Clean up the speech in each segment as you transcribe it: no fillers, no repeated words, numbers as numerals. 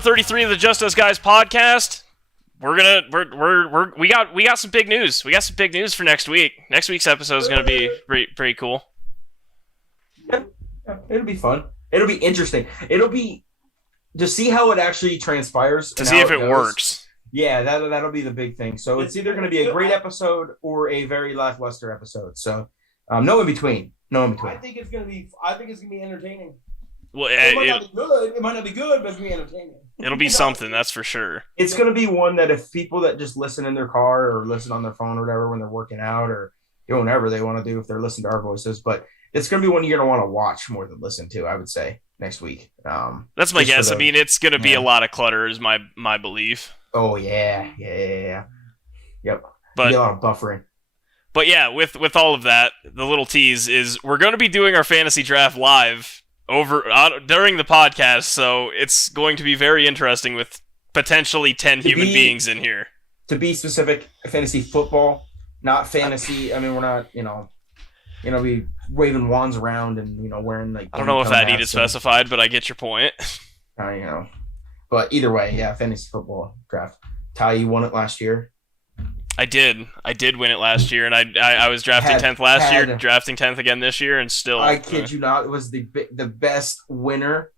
33 of the Just Us Guys podcast. We got some big news. We got some big news for next week. Next week's episode is going to be pretty cool. Yeah, it'll be fun. It'll be interesting. It'll be to see how it actually transpires. To see if it works. Yeah, that'll be the big thing. So it's either going to be a great episode or a very lackluster episode. So no in between. I think it's gonna be entertaining. Well, it might not be good. It might not be good, but it's gonna be entertaining. It'll be something, that's for sure. It's gonna be one that if people that just listen in their car or listen on their phone or whatever when they're working out or doing whatever they want to do if they're listening to our voices, but it's gonna be one you're gonna want to watch more than listen to. I would say next week. That's my guess. I mean, it's gonna be a lot of clutter, is my belief. Oh yeah. Yep. But a lot of buffering. But yeah, with all of that, the little tease is we're going to be doing our fantasy draft live during the podcast, so it's going to be very interesting with potentially 10 human beings in here. To be specific, fantasy football, not fantasy. I mean, we're not, be waving wands around and wearing like. I don't know if that needed specified, but I get your point. But either way, yeah, fantasy football draft. Ty, you won it last year. I did win it last year, and I was drafting 10th last year, drafting 10th again this year, and still. I kid you not, it was the best winner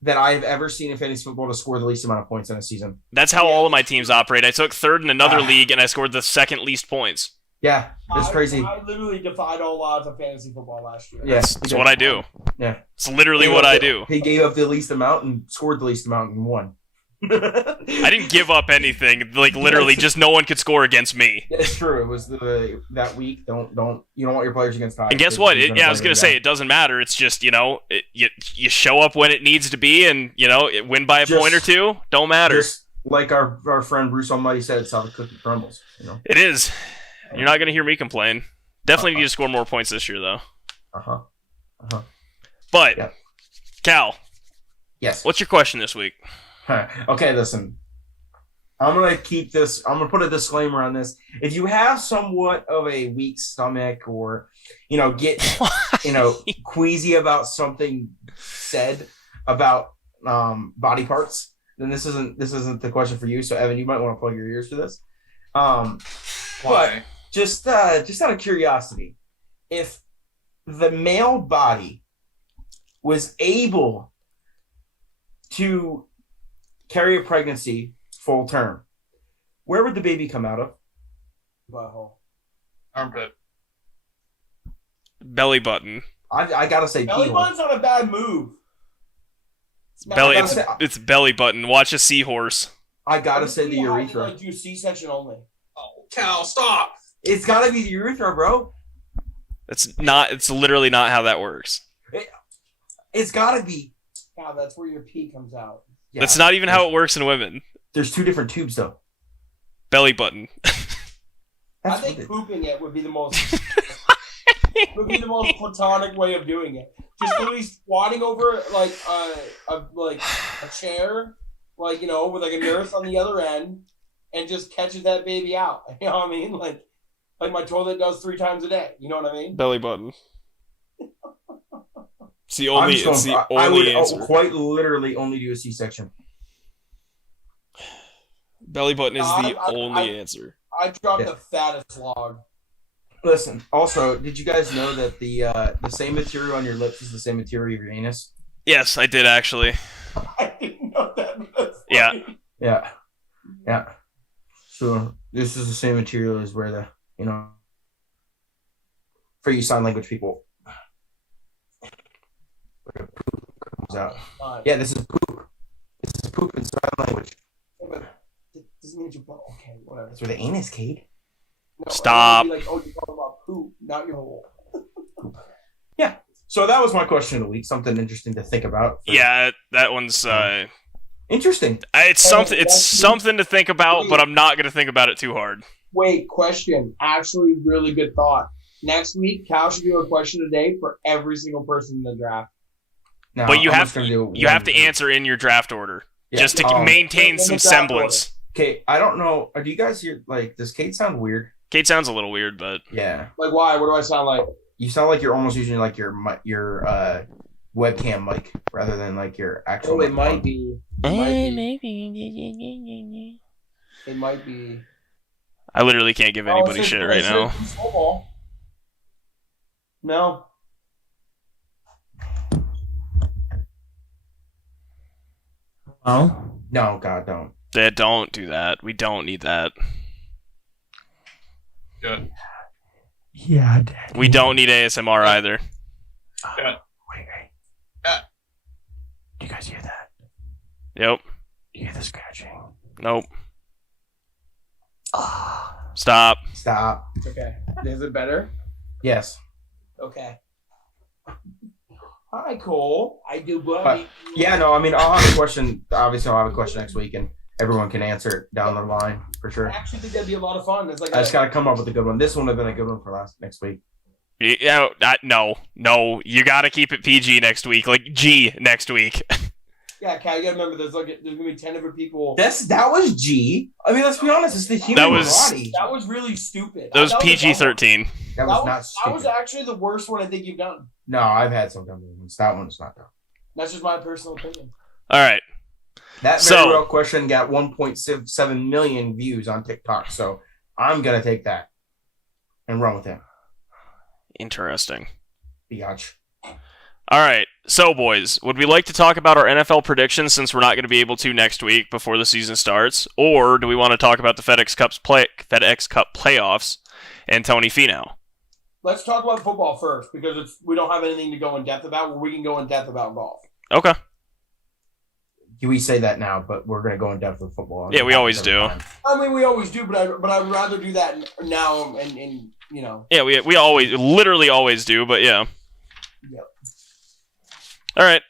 that I've ever seen in fantasy football to score the least amount of points in a season. That's how all of my teams operate. I took third in another league, and I scored the second least points. Yeah, it's crazy. I literally defied all odds of fantasy football last year. Yeah, that's what I do. Yeah, it's literally what I do. He gave up the least amount and scored the least amount and won. I didn't give up anything. Like literally, just no one could score against me. It's true. It was that week. You don't want your players against Ty. And guess what? I was gonna say it doesn't matter. It's just you show up when it needs to be, and win by a point or two. Don't matter. Just like our friend Bruce Almighty said, it's how the cookie crumbles. It is. You're not gonna hear me complain. Definitely need to score more points this year, though. But yeah. Cal, yes. What's your question this week? Okay, listen. I'm going to put a disclaimer on this. If you have somewhat of a weak stomach or, get, queasy about something said about body parts, then this isn't the question for you. So, Evan, you might want to plug your ears for this. Why? But just out of curiosity, if the male body was able to carry a pregnancy full term, where would the baby come out of? Butthole. Armpit. Belly button. I gotta say, belly button's not a bad move. It's belly button. Watch a seahorse. I gotta say the urethra. Like do C-section only. Oh, Cal, stop! It's gotta be the urethra, bro. It's literally not how that works. It's gotta be. Yeah, that's where your pee comes out. Yeah, that's not even how it works in women. There's two different tubes, though. Belly button. I think pooping it would be the most platonic way of doing it. Just literally squatting over like a chair, with like a nurse on the other end, and just catches that baby out. You know what I mean? Like my toilet does 3 times a day. You know what I mean? Belly button. It's the only answer. I would quite literally only do a C-section. Belly button is the only answer. I dropped the fattest log. Listen, also, did you guys know that the same material on your lips is the same material of your anus? Yes, I did actually. I didn't know that. Yeah. So this is the same material as where for you sign language people. Where poop comes out. Yeah, this is poop. This is poop in sign language. Yeah, but it doesn't mean okay, whatever. That's where the anus, Cade. No, stop. You're talking about poop, not your hole. Yeah. So that was my question of the week. Something interesting to think about. Yeah, that one's interesting. It's something to think about, but I'm not going to think about it too hard. Wait, question. Actually, really good thought. Next week, Cal should do a question a day for every single person in the draft. No, but you have to answer in your draft order, just to maintain some semblance. Okay, I don't know. Do you guys hear, does Kate sound weird? Kate sounds a little weird, but... Yeah. Like, why? What do I sound like? You sound like you're almost using, your webcam mic rather than like your actual. Oh, it might microphone. be. Maybe. It might be. I literally can't give anybody shit right now. Football. No. Oh no, God, don't. Don't do that. We don't need that. Good. Yeah, Daddy. We don't need ASMR either. Yeah. Wait. Yeah. Do you guys hear that? Yep. You hear the scratching? Nope. Ah. Stop. Stop. Okay. Is it better? Yes. Okay. Hi, Cole. I do But, buddy. yeah, no, I mean, I'll have a question. Obviously, I'll have a question next week, and everyone can answer it down the line for I sure. actually think that'd be a lot of fun. It's like I just got to come up with a good one. This one would have been a good one for next week. Yeah, no. You gotta keep it PG next week. Like G next week. yeah, Cal, you gotta remember there's gonna be 10 different people. That was G. I mean, let's be honest. It's the human body. That was really stupid. That was a dumb PG-13. That was not That was stupid. actually the worst one I think you've done. No, I've had some dumb ones. That one's not dumb. That's just my personal opinion. All right. That So- very real question got 1.7 million views on TikTok, so I'm gonna take that and run with it. Interesting. Biatch. All right. So, boys, would we like to talk about our NFL predictions since we're not going to be able to next week before the season starts, or do we want to talk about the FedEx Cup playoffs and Tony Finau? Let's talk about football first because we don't have anything to go in depth about. Where we can go in depth about golf. Okay. We say that now, but we're gonna go in depth with football. Yeah, we always do. I mean, we always do, but I'd rather do that now and you know. Yeah, we literally always do, but yeah. Yep. All right.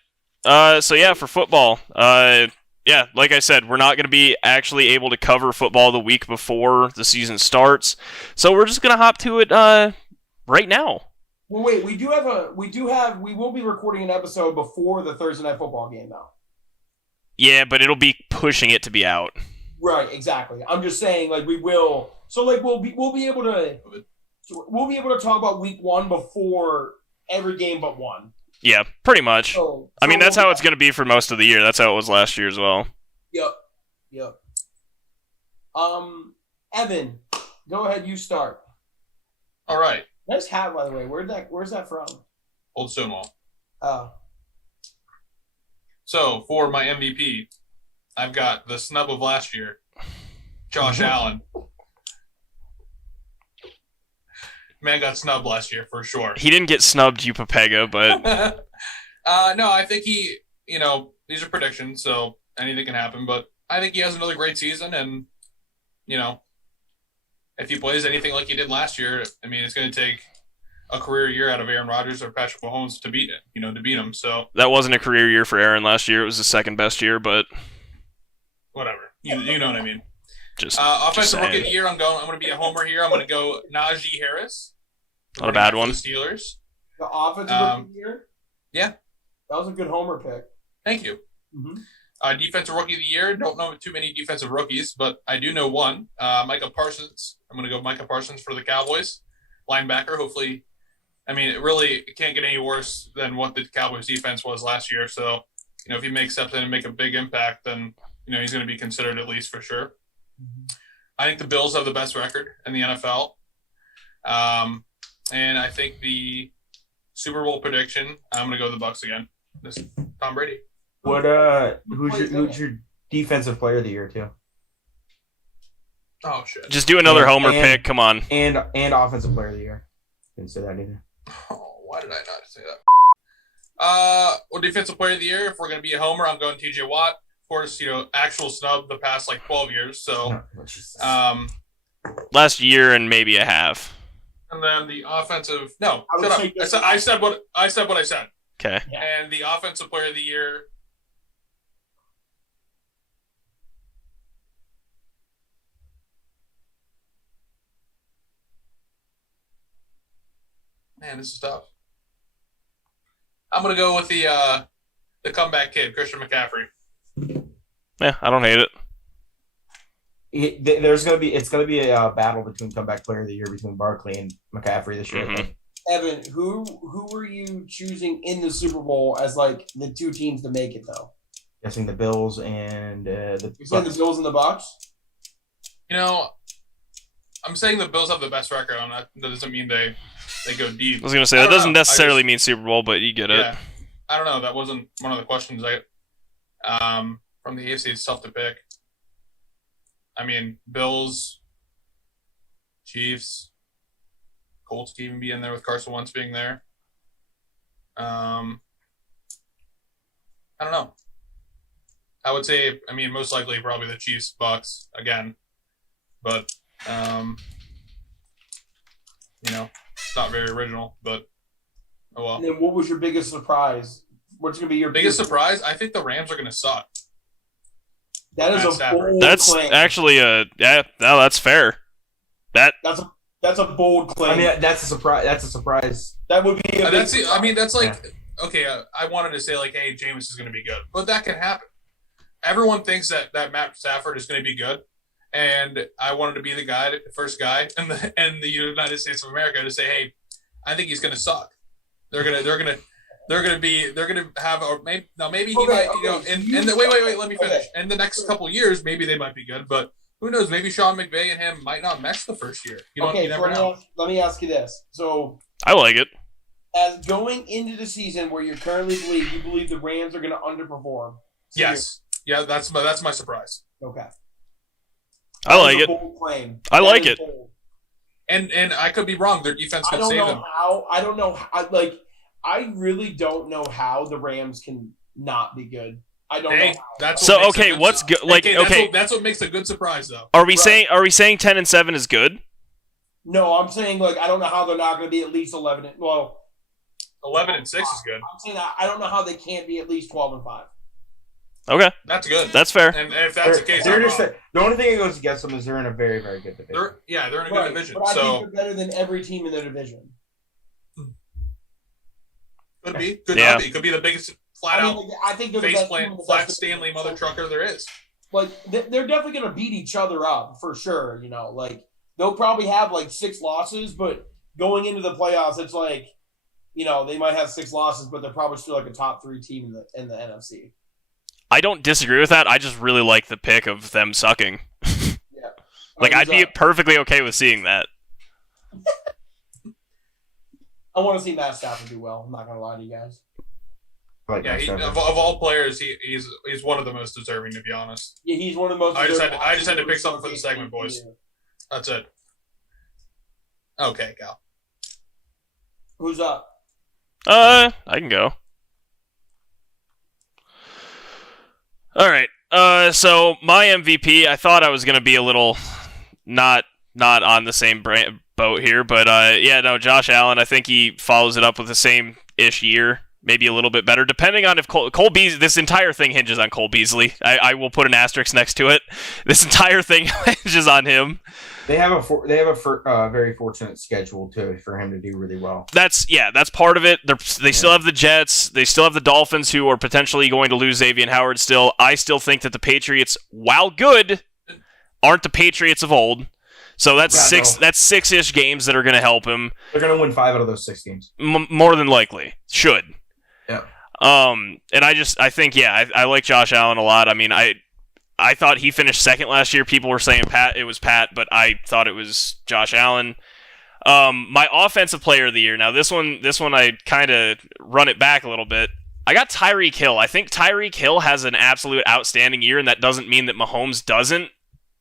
So yeah, for football, yeah, like I said, we're not going to be actually able to cover football the week before the season starts, so we're just going to hop to it right now. Well, wait, we will be recording an episode before the Thursday night football game though. Yeah, but it'll be pushing it to be out. Right, exactly. I'm just saying, like we will. So, like we'll be able to talk about week one before every game but one. Yeah, pretty much. I mean, that's how it's going to be for most of the year. That's how it was last year as well. Yep. Evan, go ahead. You start. All right. Nice hat, by the way. Where's that from? Old Stonewall. Oh. So for my MVP, I've got the snub of last year, Josh Allen. Man got snubbed last year for sure. He didn't get snubbed, you Papega, but no, I think these are predictions, so anything can happen. But I think he has another great season, and if he plays anything like he did last year, I mean, it's going to take a career year out of Aaron Rodgers or Patrick Mahomes to beat him. So that wasn't a career year for Aaron last year. It was the second best year, but whatever. You know what I mean. Just offensive rookie of saying. the year. I'm going to be a homer here. I'm going to go Najee Harris. Not a bad one. The Steelers. The offensive rookie of the year? Yeah. That was a good homer pick. Thank you. Mm-hmm. Defensive rookie of the year. Don't know too many defensive rookies, but I do know one. Micah Parsons. I'm going to go Micah Parsons for the Cowboys. Linebacker. Hopefully. I mean, it can't get any worse than what the Cowboys defense was last year. So, if he makes steps in and make a big impact, then, he's going to be considered at least for sure. Mm-hmm. I think the Bills have the best record in the NFL. And I think the Super Bowl prediction, I'm going to go the Bucs again. This is Tom Brady. Who's your defensive player of the year too? Oh, shit. Just do another homer pick. Come on. And offensive player of the year. Didn't say that either. Oh, why did I not say that? Well, defensive player of the year, if we're going to be a homer, I'm going TJ Watt. Of course, actual snub the past 12 years. So, Last year and maybe a half. and then the offensive. No, I would shut up. say just- I said what I said. Okay. Yeah. And the offensive player of the year. Man, this is tough. I'm gonna go with the comeback kid, Christian McCaffrey. Yeah, I don't hate it. It's gonna be a battle between comeback player of the year between Barkley and McCaffrey this year. Mhm. Evan, who were you choosing in the Super Bowl as like the two teams to make it though? Guessing the Bills and the You're saying the Bills and the Bucs? You know, I'm saying the Bills have the best record on that. That doesn't mean they go deep. I was gonna say that doesn't necessarily mean Super Bowl, but you get it. Yeah, I don't know. That wasn't one of the questions. From the AFC, it's tough to pick. I mean, Bills, Chiefs, Colts to even be in there with Carson Wentz being there. I don't know. I would say, I mean, most likely probably the Chiefs, Bucks again, but you know, it's not very original. But oh well. And then what was your biggest surprise? What's going to be your Biggest surprise? I think the Rams are going to suck. That is Matt a Stafford. bold That's claim. actually no, that's fair. That's a bold claim. I mean, that's a surprise. That's a surprise. That would be. That's like okay. I wanted to say like, hey, Jameis is going to be good, but that can happen. Everyone thinks that Matt Stafford is going to be good, and I wanted to be the guy, the first guy in the United States of America to say, hey, I think he's going to suck. They're gonna have, or maybe he might, you know, wait, let me finish. Okay. In the next couple of years, maybe they might be good, but who knows? Maybe Sean McVay and him might not mesh the first year. You never know. Let me ask you this. So, I like it. as going into the season where you currently you believe the Rams are going to underperform. Yes. Yeah, that's my surprise. Okay. Oh, I like That is it. a bold claim. I like is it. bold. And I could be wrong. Their defense I can don't save know them. how. I don't know. I really don't know how the Rams can not be good. I don't know. Hey, How. that's So what makes okay, a good what's good? Like that's what makes a good surprise, though. are we Right. saying 10-7 is good? No, I'm saying like I don't know how they're not going to be at least 11. Well, 11-6 is good. I'm saying I don't know how they can't be at least 12-5. Okay, That's good. that's fair. And if that's the case, They're I'm just wrong. the only thing that goes against them is they're in a very, very good division. They're in a good Right, division. but I So think they're better than every team in their division. could be, could Yeah. not be. Could be the biggest flat out I think they're the face best team plant, in the flat best Stanley division. mother trucker there is. Like they're definitely going to beat each other up for sure. You know, like they'll probably have like 6 losses, but going into the playoffs, it's like, you know, they might have 6 losses, but they're probably still like a top 3 team in the NFC. I don't disagree with that. I just really like the pick of them sucking. Yeah, Like I'd be perfectly okay with seeing that. I want to see Matt Stafford do well. I'm not going to lie to you guys. Like Yeah, of all players, he's one of the most deserving, to be honest. Yeah, he's one of the most. I just had to pick something for the segment, boys. That's it. Okay, Cal. Who's up? I can go. All right. So my MVP, I thought I was gonna be a little not on the same boat here, but yeah, no, Josh Allen. I think he follows it up with the same-ish year, maybe a little bit better, depending on if Cole Beasley. This entire thing hinges on Cole Beasley. I will put an asterisk next to it. This entire thing hinges on him. They have a very fortunate schedule for him to do really well. That's part of it. They still have the Jets. They still have the Dolphins, who are potentially going to lose Xavier Howard still. I still think that the Patriots, while good, aren't the Patriots of old. So that's That's 6-ish games that are going to help him. They're going to win 5 out of those 6 games. More than likely. Should. Yeah. And I think I like Josh Allen a lot. I mean, I thought he finished second last year. People were saying it was Pat, but I thought it was Josh Allen. My offensive player of the year. Now this one I kind of run it back a little bit. I got Tyreek Hill. I think Tyreek Hill has an absolute outstanding year, and that doesn't mean that Mahomes doesn't.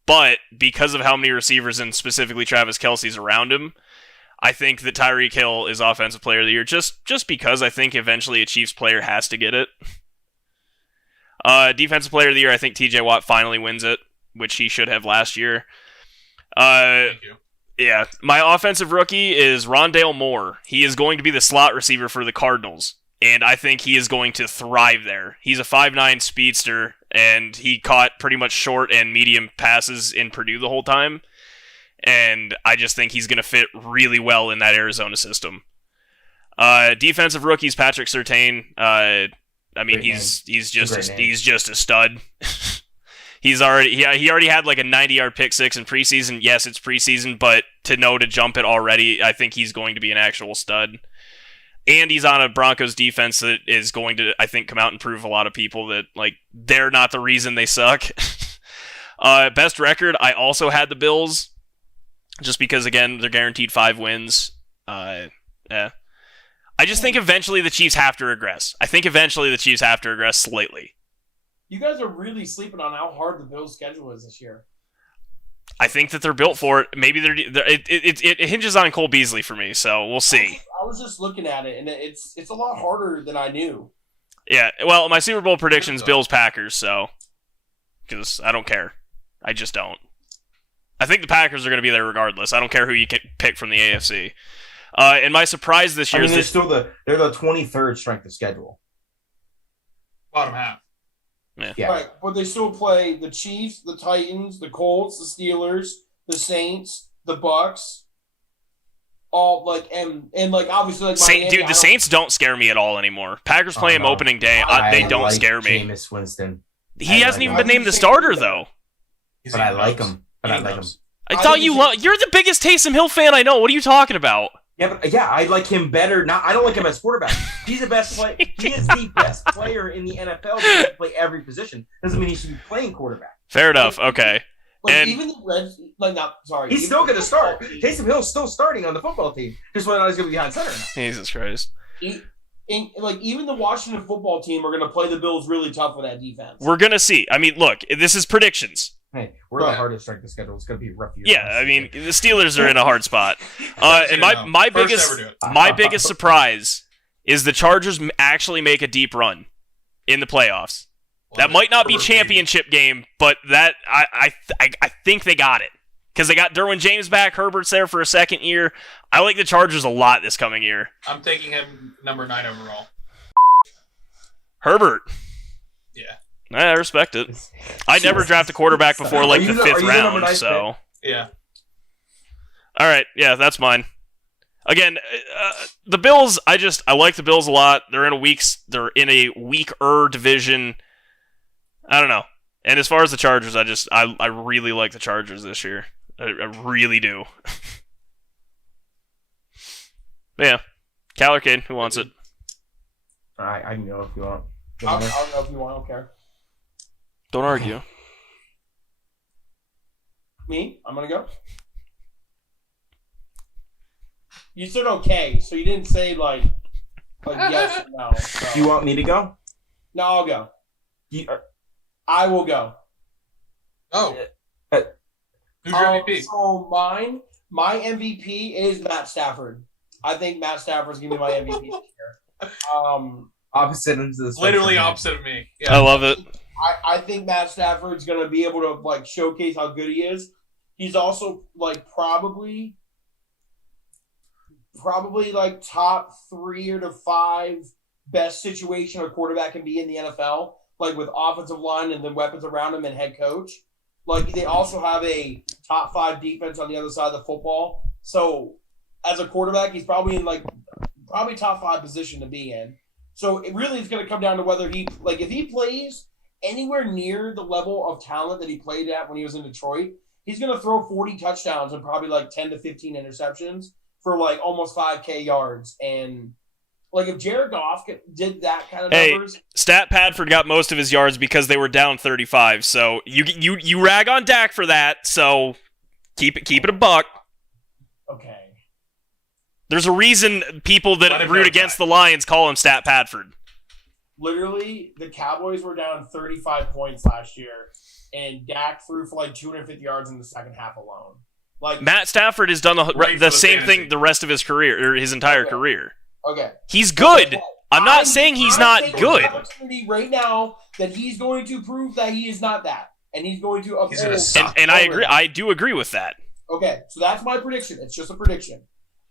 But because of how many receivers and specifically Travis Kelce's around him, I think that Tyreek Hill is offensive player of the year. Just because I think eventually a Chiefs player has to get it. Defensive player of the year, I think TJ Watt finally wins it, which he should have last year. Thank you. Yeah, my offensive rookie is Rondale Moore. He is going to be the slot receiver for the Cardinals, and I think he is going to thrive there. He's a 5'9" speedster, and he caught pretty much short and medium passes in Purdue the whole time, and I just think he's going to fit really well in that Arizona system. Defensive rookies, Patrick Surtain. I mean, he's just a stud. He already had like a 90-yard pick six in preseason. Yes, it's preseason, but to know to jump it already, I think he's going to be an actual stud. And he's on a Broncos defense that is going to, I think, come out and prove a lot of people that like they're not the reason they suck. Best record, I also had the Bills, just because again they're guaranteed 5 wins. I just think eventually the Chiefs have to regress. I think eventually the Chiefs have to regress slightly. You guys are really sleeping on how hard the Bills' schedule is this year. I think that they're built for it. Maybe it hinges on Cole Beasley for me, so we'll see. I was just looking at it, and it's a lot harder than I knew. Yeah, well, my Super Bowl prediction's Bills-Packers, so because I don't care. I just don't. I think the Packers are going to be there regardless. I don't care who you pick from the AFC. And my surprise this year is they're the 23rd strength of schedule. Bottom half. Yeah. Right, but they still play the Chiefs, the Titans, the Colts, the Steelers, the Saints, the Bucks. All like and like obviously like Miami, the Saints don't scare me at all anymore. Packers play him opening day. They don't like scare me. Jameis Winston. He hasn't even been named the starter though. But I like him. I thought you're the biggest Taysom Hill fan I know. What are you talking about? Yeah, I like him better. I don't like him as quarterback. He's the best player. He is the best player in the NFL to play every position. Doesn't mean he should be playing quarterback. Fair enough. Okay. Like and even the Reds, like not sorry, he's still going to start. Taysom Hill's still starting on the football team. Just whether or not he's going to be behind center. Jesus Christ. Like even the Washington football team are going to play the Bills really tough with that defense. We're going to see. I mean, look, this is predictions. Hey, we're the hardest strength of schedule. It's going to be a rough year. Yeah, I mean, the Steelers are in a hard spot. And my biggest surprise is the Chargers actually make a deep run in the playoffs. That might not be championship game, but that I think they got it. Because they got Derwin James back, Herbert's there for a second year. I like the Chargers a lot this coming year. I'm taking him number 9 overall. Herbert. Yeah. I respect it. I never draft a quarterback before like the 5th round, so... Yeah. All right, yeah, that's mine. Again, the Bills, I like the Bills a lot. They're in a weaker division. I don't know. And as far as the Chargers, I really like the Chargers this year. I really do. But yeah. Cal or Cade, who wants it? I can go if you want. I'll go if you want, I don't care. Don't argue. Me? I'm gonna go. You said okay, so you didn't say like yes or no. So. Do you want me to go? No, I'll go. I will go. Oh. Who's your MVP? So my MVP is Matt Stafford. I think Matt Stafford's gonna be my MVP this year. Opposite ends of the spectrum. Literally opposite of me. Yeah. I love it. I think Matt Stafford's gonna be able to like showcase how good he is. He's also like probably like top 3 or 5 best situation a quarterback can be in the NFL, like with offensive line and the weapons around him and head coach. Like they also have a top 5 defense on the other side of the football. So as a quarterback, he's probably in probably top 5 position to be in. So it really is going to come down to whether if he plays anywhere near the level of talent that he played at when he was in Detroit, he's going to throw 40 touchdowns and probably like 10 to 15 interceptions for like almost 5K yards. And like if Jared Goff did that kind of numbers. Stat Padford got most of his yards because they were down 35. So you rag on Dak for that. So keep it a buck. Okay. There's a reason people that root against the Lions call him Stat Padford. Literally, the Cowboys were down 35 points last year, and Dak threw for like 250 yards in the second half alone. Like Matt Stafford has done the same thing the rest of his career, or his entire career. Okay. He's good. I'm not saying he's not good. Right now, that he's going to prove that he is not that, and he's going to uphold. And I agree. I do agree with that. Okay, so that's my prediction. It's just a prediction.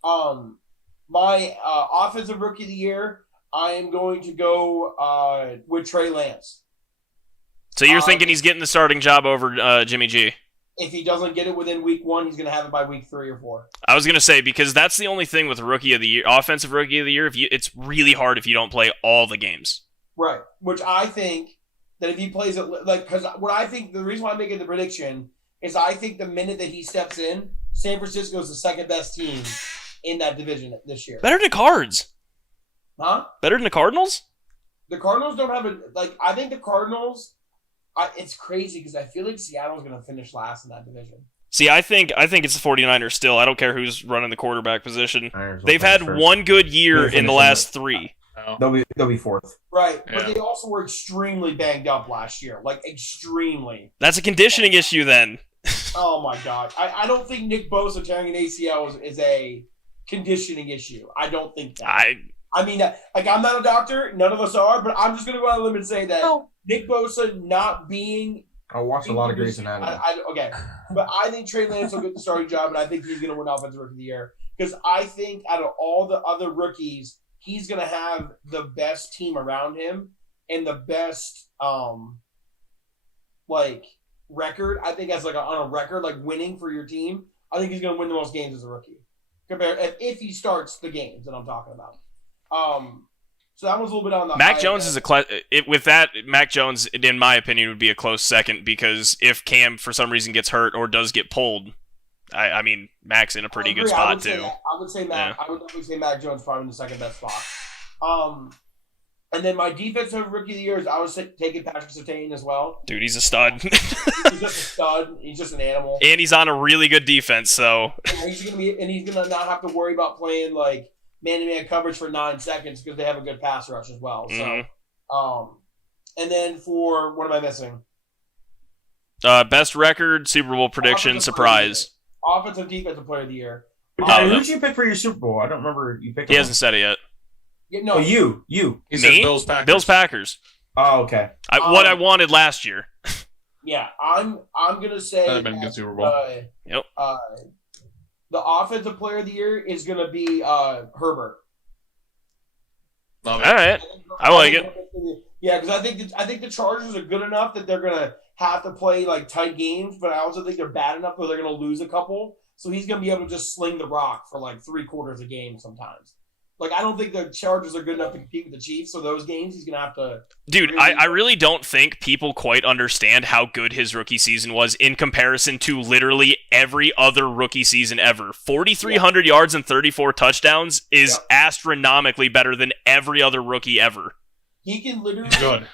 My offensive rookie of the year, I am going to go with Trey Lance. So you're thinking he's getting the starting job over Jimmy G? If he doesn't get it within week 1, he's going to have it by week 3 or 4. I was going to say, because that's the only thing with rookie of the year, offensive rookie of the year. It's really hard if you don't play all the games. Right, which I think that if he plays it because what I think the reason why I'm making the prediction is I think the minute that he steps in, San Francisco is the second best team in that division this year. Better than the Cards. Huh? Better than the Cardinals? The Cardinals don't have I think the Cardinals. It's crazy because I feel like Seattle's going to finish last in that division. See, I think it's the 49ers still. I don't care who's running the quarterback position. Niners will They've finish had first. one good year in the last 3. No. They'll be fourth. Right, Yeah. but they also were extremely banged up last year. Like, extremely. That's a conditioning issue then. Oh, my God. I don't think Nick Bosa tearing an ACL is a conditioning issue. I don't think that. I mean, I'm not a doctor. None of us are. But I'm just going to go out on a limb and say that Nick Bosa not being... I watched a lot of Grey's Anatomy. Okay. But I think Trey Lance will get the starting job, and I think he's going to win Offensive Rookie of the Year. Because I think out of all the other rookies, he's going to have the best team around him and the best, record. I think as, on a record, winning for your team, I think he's going to win the most games as a rookie. If he starts the games that I'm talking about. So that was a little bit on the Mac Jones is Mac Jones, in my opinion, would be a close second because if Cam for some reason gets hurt or does get pulled, I mean Mac's in a pretty good spot too. I would say Mac. Yeah. I would definitely say Mac Jones probably in the second best spot. And then my defensive rookie of the year is I was taking Patrick Surtain as well. Dude, he's a stud. He's just a stud. He's just an animal. And he's on a really good defense, so he's gonna not have to worry about playing man-to-man coverage for 9 seconds because they have a good pass rush as well. So, and then for what am I missing? Best record, Super Bowl prediction, surprise. Offensive defensive player of the year. Who did you pick for your Super Bowl? I don't remember you picked. He hasn't said it yet. Yeah, no, you. He said Bills Packers. Bills Packers. Oh, okay. What I wanted last year. Yeah, I'm gonna say That'd have been a good Super Bowl. Yep. The offensive player of the year is gonna be Herbert. Love it. All right, I like it. Yeah, because I think the Chargers are good enough that they're gonna have to play tight games, but I also think they're bad enough where they're gonna lose a couple. So he's gonna be able to just sling the rock for 3/4 a game sometimes. I don't think the Chargers are good enough to compete with the Chiefs, so those games he's going to have to... Dude, I really don't think people quite understand how good his rookie season was in comparison to literally every other rookie season ever. 4,300 yards and 34 touchdowns is astronomically better than every other rookie ever. He can literally... Good.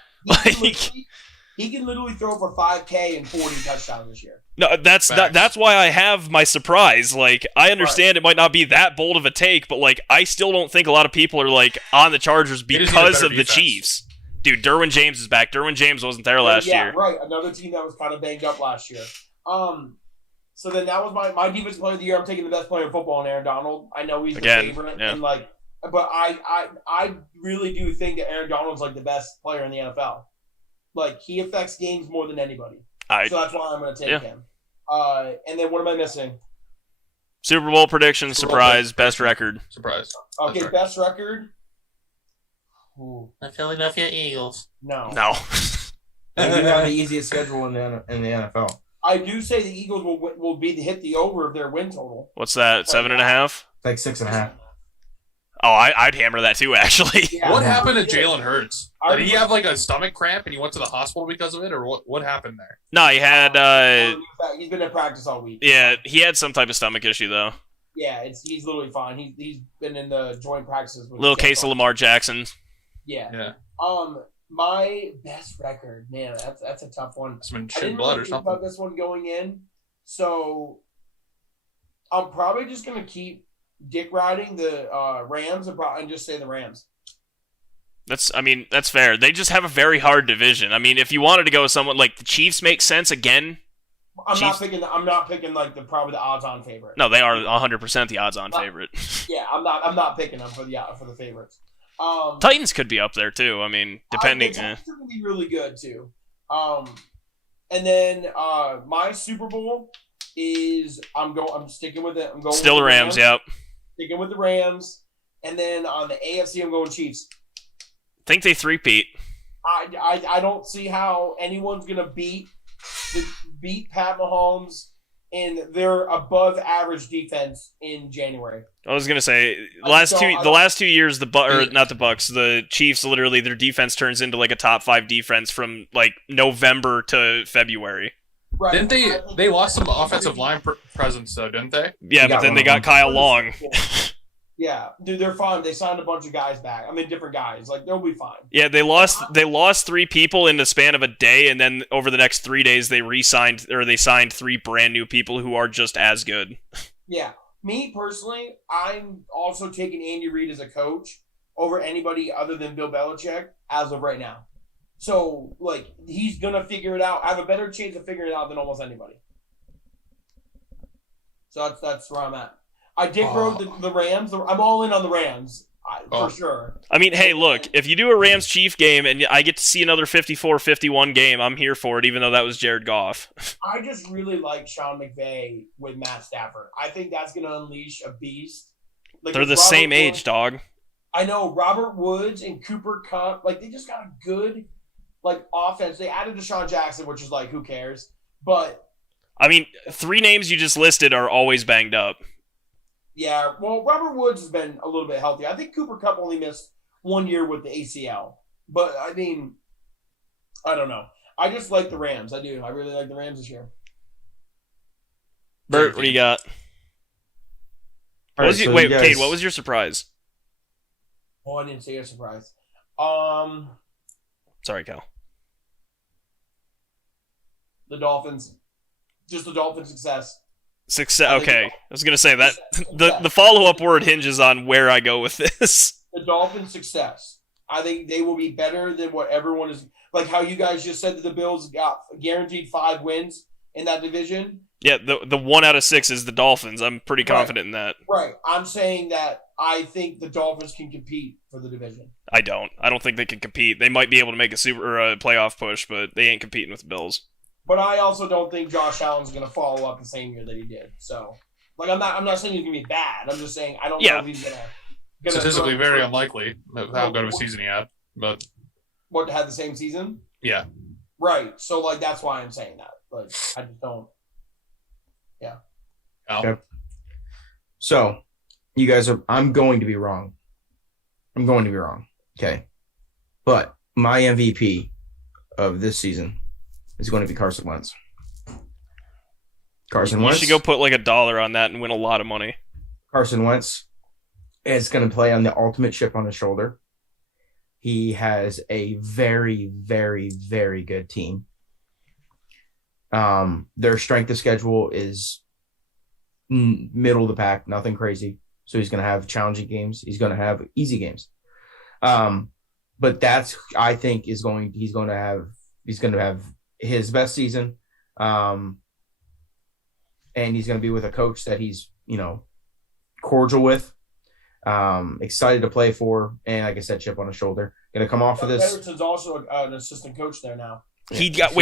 He can literally throw for 5K and 40 touchdowns this year. No, that's why I have my surprise. I understand it might not be that bold of a take, but I still don't think a lot of people are on the Chargers because of the Chiefs. Dude, Derwin James is back. Derwin James wasn't there last year. Yeah, right. Another team that was kind of banged up last year. So then that was my defensive player of the year. I'm taking the best player in football, and Aaron Donald. I know he's the favorite, and but I really do think that Aaron Donald's the best player in the NFL. He affects games more than anybody. So that's why I'm going to take him. And then what am I missing? Super Bowl prediction, surprise, best record. Surprise. Okay, best record. Ooh. The Philadelphia Eagles. No. They do have the easiest schedule in the NFL. I do say the Eagles will hit the over of their win total. What's that, 7.5? It's 6.5. Oh, I'd hammer that too, actually. Yeah. What happened to Jalen Hurts? Did he have a stomach cramp and he went to the hospital because of it, or what happened there? No, he had. He's been in practice all week. Yeah, he had some type of stomach issue though. Yeah, he's literally fine. He's been in the joint practices. With Little case of Lamar Jackson. Yeah. My best record, man, that's a tough one. It's been I didn't blood really or think something. about this one going in, so I'm probably just gonna keep dick riding the Rams and just say the Rams. That's fair. They just have a very hard division. I mean, if you wanted to go with someone the Chiefs, makes sense again. I'm not picking probably the odds-on favorite. No, they are 100% the odds-on favorite. Yeah, I'm not picking them for the favorites. Titans could be up there too. I mean, depending. Titans are gonna be really good too. And then my Super Bowl is I'm sticking with it. I'm going still with the Rams. Yep. Sticking with the Rams, and then on the AFC, I'm going Chiefs. Think they three-peat. I don't see how anyone's gonna beat Pat Mahomes in their above average defense in January. I was gonna say the last 2 years the Chiefs literally their defense turns into like a top 5 defense from like November to February. Right. Didn't they lost some offensive line presence though, didn't they? Yeah, but then they got Kyle Long. Yeah, dude, they're fine. They signed a bunch of guys back. I mean, different guys. Like they'll be fine. Yeah, they lost 3 people in the span of a day, and then over the next 3 days they signed 3 brand new people who are just as good. Yeah, me personally, I'm also taking Andy Reid as a coach over anybody other than Bill Belichick as of right now. So, like, he's gonna figure it out. I have a better chance of figuring it out than almost anybody. So that's where I'm at. I did grow the Rams. I'm all in on the Rams, for sure. I mean, hey, look, if you do a Rams-Chief game and I get to see another 54-51 game, I'm here for it, even though that was Jared Goff. I just really like Sean McVay with Matt Stafford. I think that's going to unleash a beast. Like, they're the same age, dog. I know, Robert Woods and Cooper Kupp, like, they just got a good, like, offense. They added Deshaun Jackson, which is like, who cares? But I mean, 3 names you just listed are always banged up. yeah, well, Robert Woods has been a little bit healthy. I think Cooper Kupp only missed 1 year with the ACL. But, I mean, I don't know. I just like the Rams. I do. I really like the Rams this year. Bert, what do you got? Cade, what was your surprise? Oh, I didn't say a surprise. Sorry, Cal. The Dolphins. Just the Dolphins' success. Success. Okay, I was gonna say that the follow-up word hinges on where I go with this. The Dolphins' success. I think they will be better than what everyone is. Like how you guys just said that the Bills got guaranteed 5 wins in that division. Yeah, the 1 out of 6 is the Dolphins. I'm pretty confident in that. Right. I'm saying that I think the Dolphins can compete for the division. I don't think they can compete. They might be able to make a playoff push, but they ain't competing with the Bills. But I also don't think Josh Allen's going to follow up the same year that he did. So, like, I'm not saying he's going to be bad. I'm just saying I don't know if he's going to. Statistically, very unlikely how good of a season he had. But what, had the same season? Yeah. Right. So, like, that's why I'm saying that. But I just don't. Yeah. Okay. So, you guys are. I'm going to be wrong. Okay. But my MVP of this season is going to be Carson Wentz. You should go put like $1 on that and win a lot of money. Carson Wentz is going to play on the ultimate chip on his shoulder. He has a very, very, very good team. Their strength of schedule is middle of the pack, nothing crazy. So he's going to have challenging games. He's going to have easy games. But that's, I think, he's going to have his best season. And he's going to be with a coach that he's, cordial with, excited to play for. And like I said, chip on his sholdder. Going to come off of this. Everton's also an assistant coach there now. He got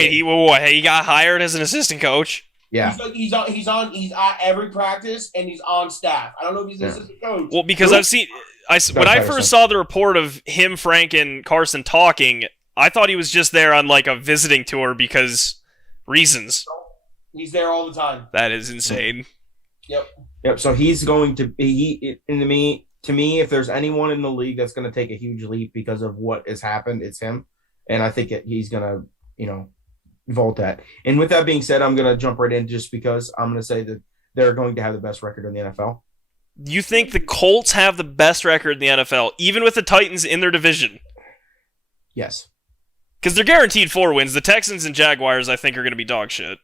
hired as an assistant coach. Yeah, he's at every practice and he's on staff. I don't know if he's an assistant coach. Well, because when I first saw the report of him, Frank, and Carson talking, I thought he was just there on like a visiting tour because reasons. He's there all the time. That is insane. Yep. So he's going to be to me, if there's anyone in the league that's going to take a huge leap because of what has happened, it's him. And I think he's going to, vault that. And with that being said, I'm going to jump right in just because I'm going to say that they're going to have the best record in the NFL. You think the Colts have the best record in the NFL, even with the Titans in their division? Yes. Because they're guaranteed 4 wins. The Texans and Jaguars, I think, are going to be dog shit.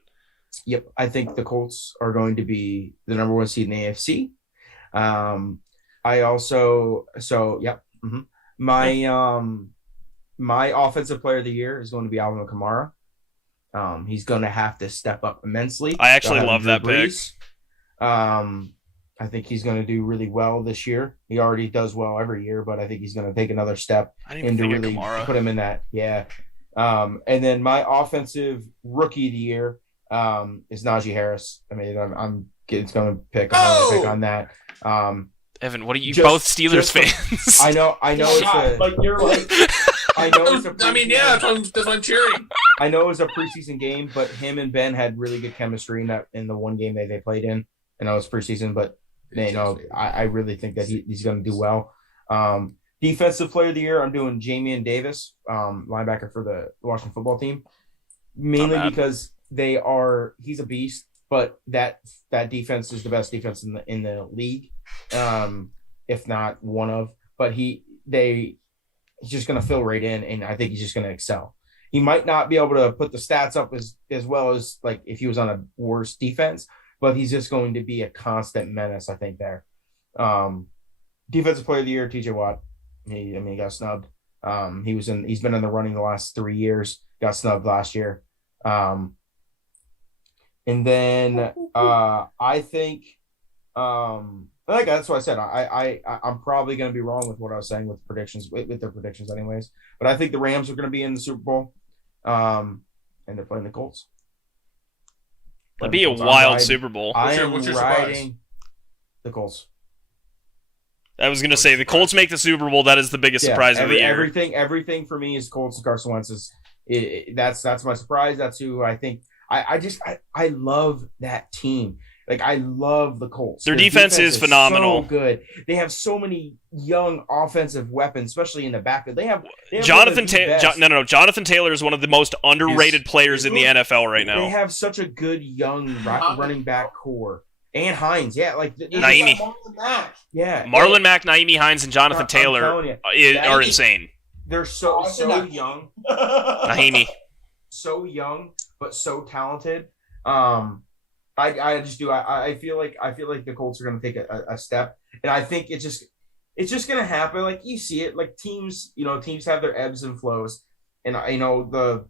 Yep. I think the Colts are going to be the number 1 seed in the AFC. My offensive player of the year is going to be Alvin Kamara. He's going to have to step up immensely. I actually love that pick. I think he's going to do really well this year. He already does well every year, but I think he's going to take another step and really put him in that. Yeah. And then my offensive rookie of the year is Najee Harris. I mean, I'm going to pick on that. Evan, what are you both Steelers fans? I know. Like you're like. I know it's a I mean, yeah, that's what I'm cheering. I know it was a preseason game, but him and Ben had really good chemistry in the one game that they played in. I know it's preseason, but I really think that he's going to do well. Defensive player of the year, I'm doing Jamian Davis, linebacker for the Washington football team, mainly because he's a beast, but that defense is the best defense in the league, if not one of. But he's just going to fill right in, and I think he's just going to excel. He might not be able to put the stats up as well as like if he was on a worse defense, but he's just going to be a constant menace, I think, there. Defensive player of the year, TJ Watt. He got snubbed. He's been in the running the last 3 years. Got snubbed last year. And then I think that's what I said. I'm probably going to be wrong with what I was saying with predictions, with their predictions anyways. But I think the Rams are going to be in the Super Bowl. And they're playing the Colts. That'd be a wild Super Bowl. What's your riding the Colts. I was going to say, the Colts make the Super Bowl. That is the biggest surprise of the year. Everything for me is Colts and Carson Wentz. That's my surprise. That's who I think. I love that team. Like, I love the Colts. Their defense is phenomenal. So good. They have so many young offensive weapons, especially in the backfield. They have Jonathan Taylor is one of the most underrated players in the NFL right now. They have such a good young running back core. And Hines, Naimi. Marlon Mack, Naimi Hines, and Jonathan Taylor are insane. They're so young. Naimi. So young, but so talented. I feel like the Colts are going to take a step, and I think it's just going to happen. Like, you see it, like teams have their ebbs and flows, and the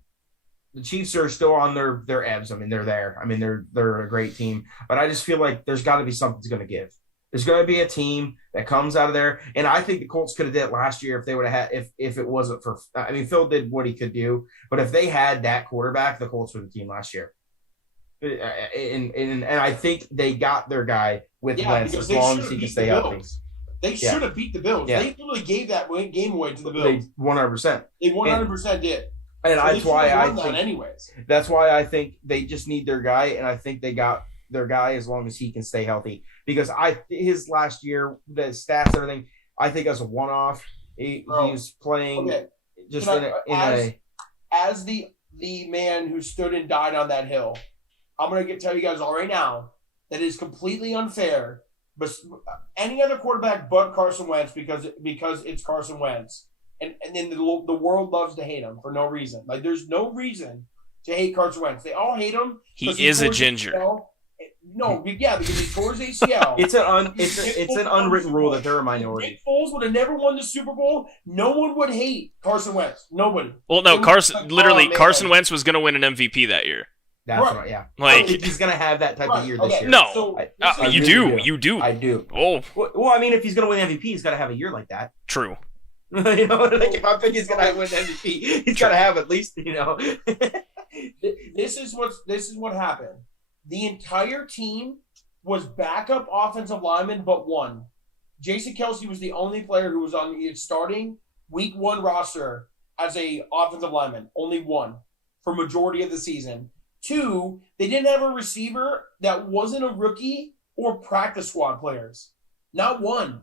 Chiefs are still on their ebbs. I mean, they're there. I mean, they're a great team, but I just feel like there's got to be something's going to give. There's going to be a team that comes out of there, and I think the Colts could have did it last year if they would have had if it wasn't for. I mean, Phil did what he could do, but if they had that quarterback, the Colts were the team last year. And I think they got their guy with Wentz as long as he can stay healthy. They should have beat the Bills. Yeah. They literally gave that game away to the Bills. They 100%. They 100% did. And So that's why I think. anyways. That's why I think they just need their guy, and I think they got their guy as long as he can stay healthy. Because his last year, the stats, everything, I think as a one-off, he was playing just as the man who stood and died on that hill. I'm going to tell you guys all right now that it is completely unfair. But any other quarterback but Carson Wentz because it's Carson Wentz. And then the world loves to hate him for no reason. Like, there's no reason to hate Carson Wentz. They all hate him. He is a ginger. Because he tore his ACL. It's an unwritten rule that they're a minority. Nick Foles would have never won the Super Bowl. No one would hate Carson Wentz. Nobody. Well, no, Carson Wentz was going to win an MVP that year. That's right. Yeah. Like, if he's gonna have that type of year this year. No, So, you do. I do. Oh, well, I mean, if he's gonna win MVP, he's got to have a year like that. true. Like, if I think he's gonna win MVP, he's got to have at least, This is what happened. The entire team was backup offensive linemen, but one. Jason Kelce was the only player who was on the starting week 1 roster as a offensive lineman. Only one for majority of the season. 2, they didn't have a receiver that wasn't a rookie or practice squad players. Not one.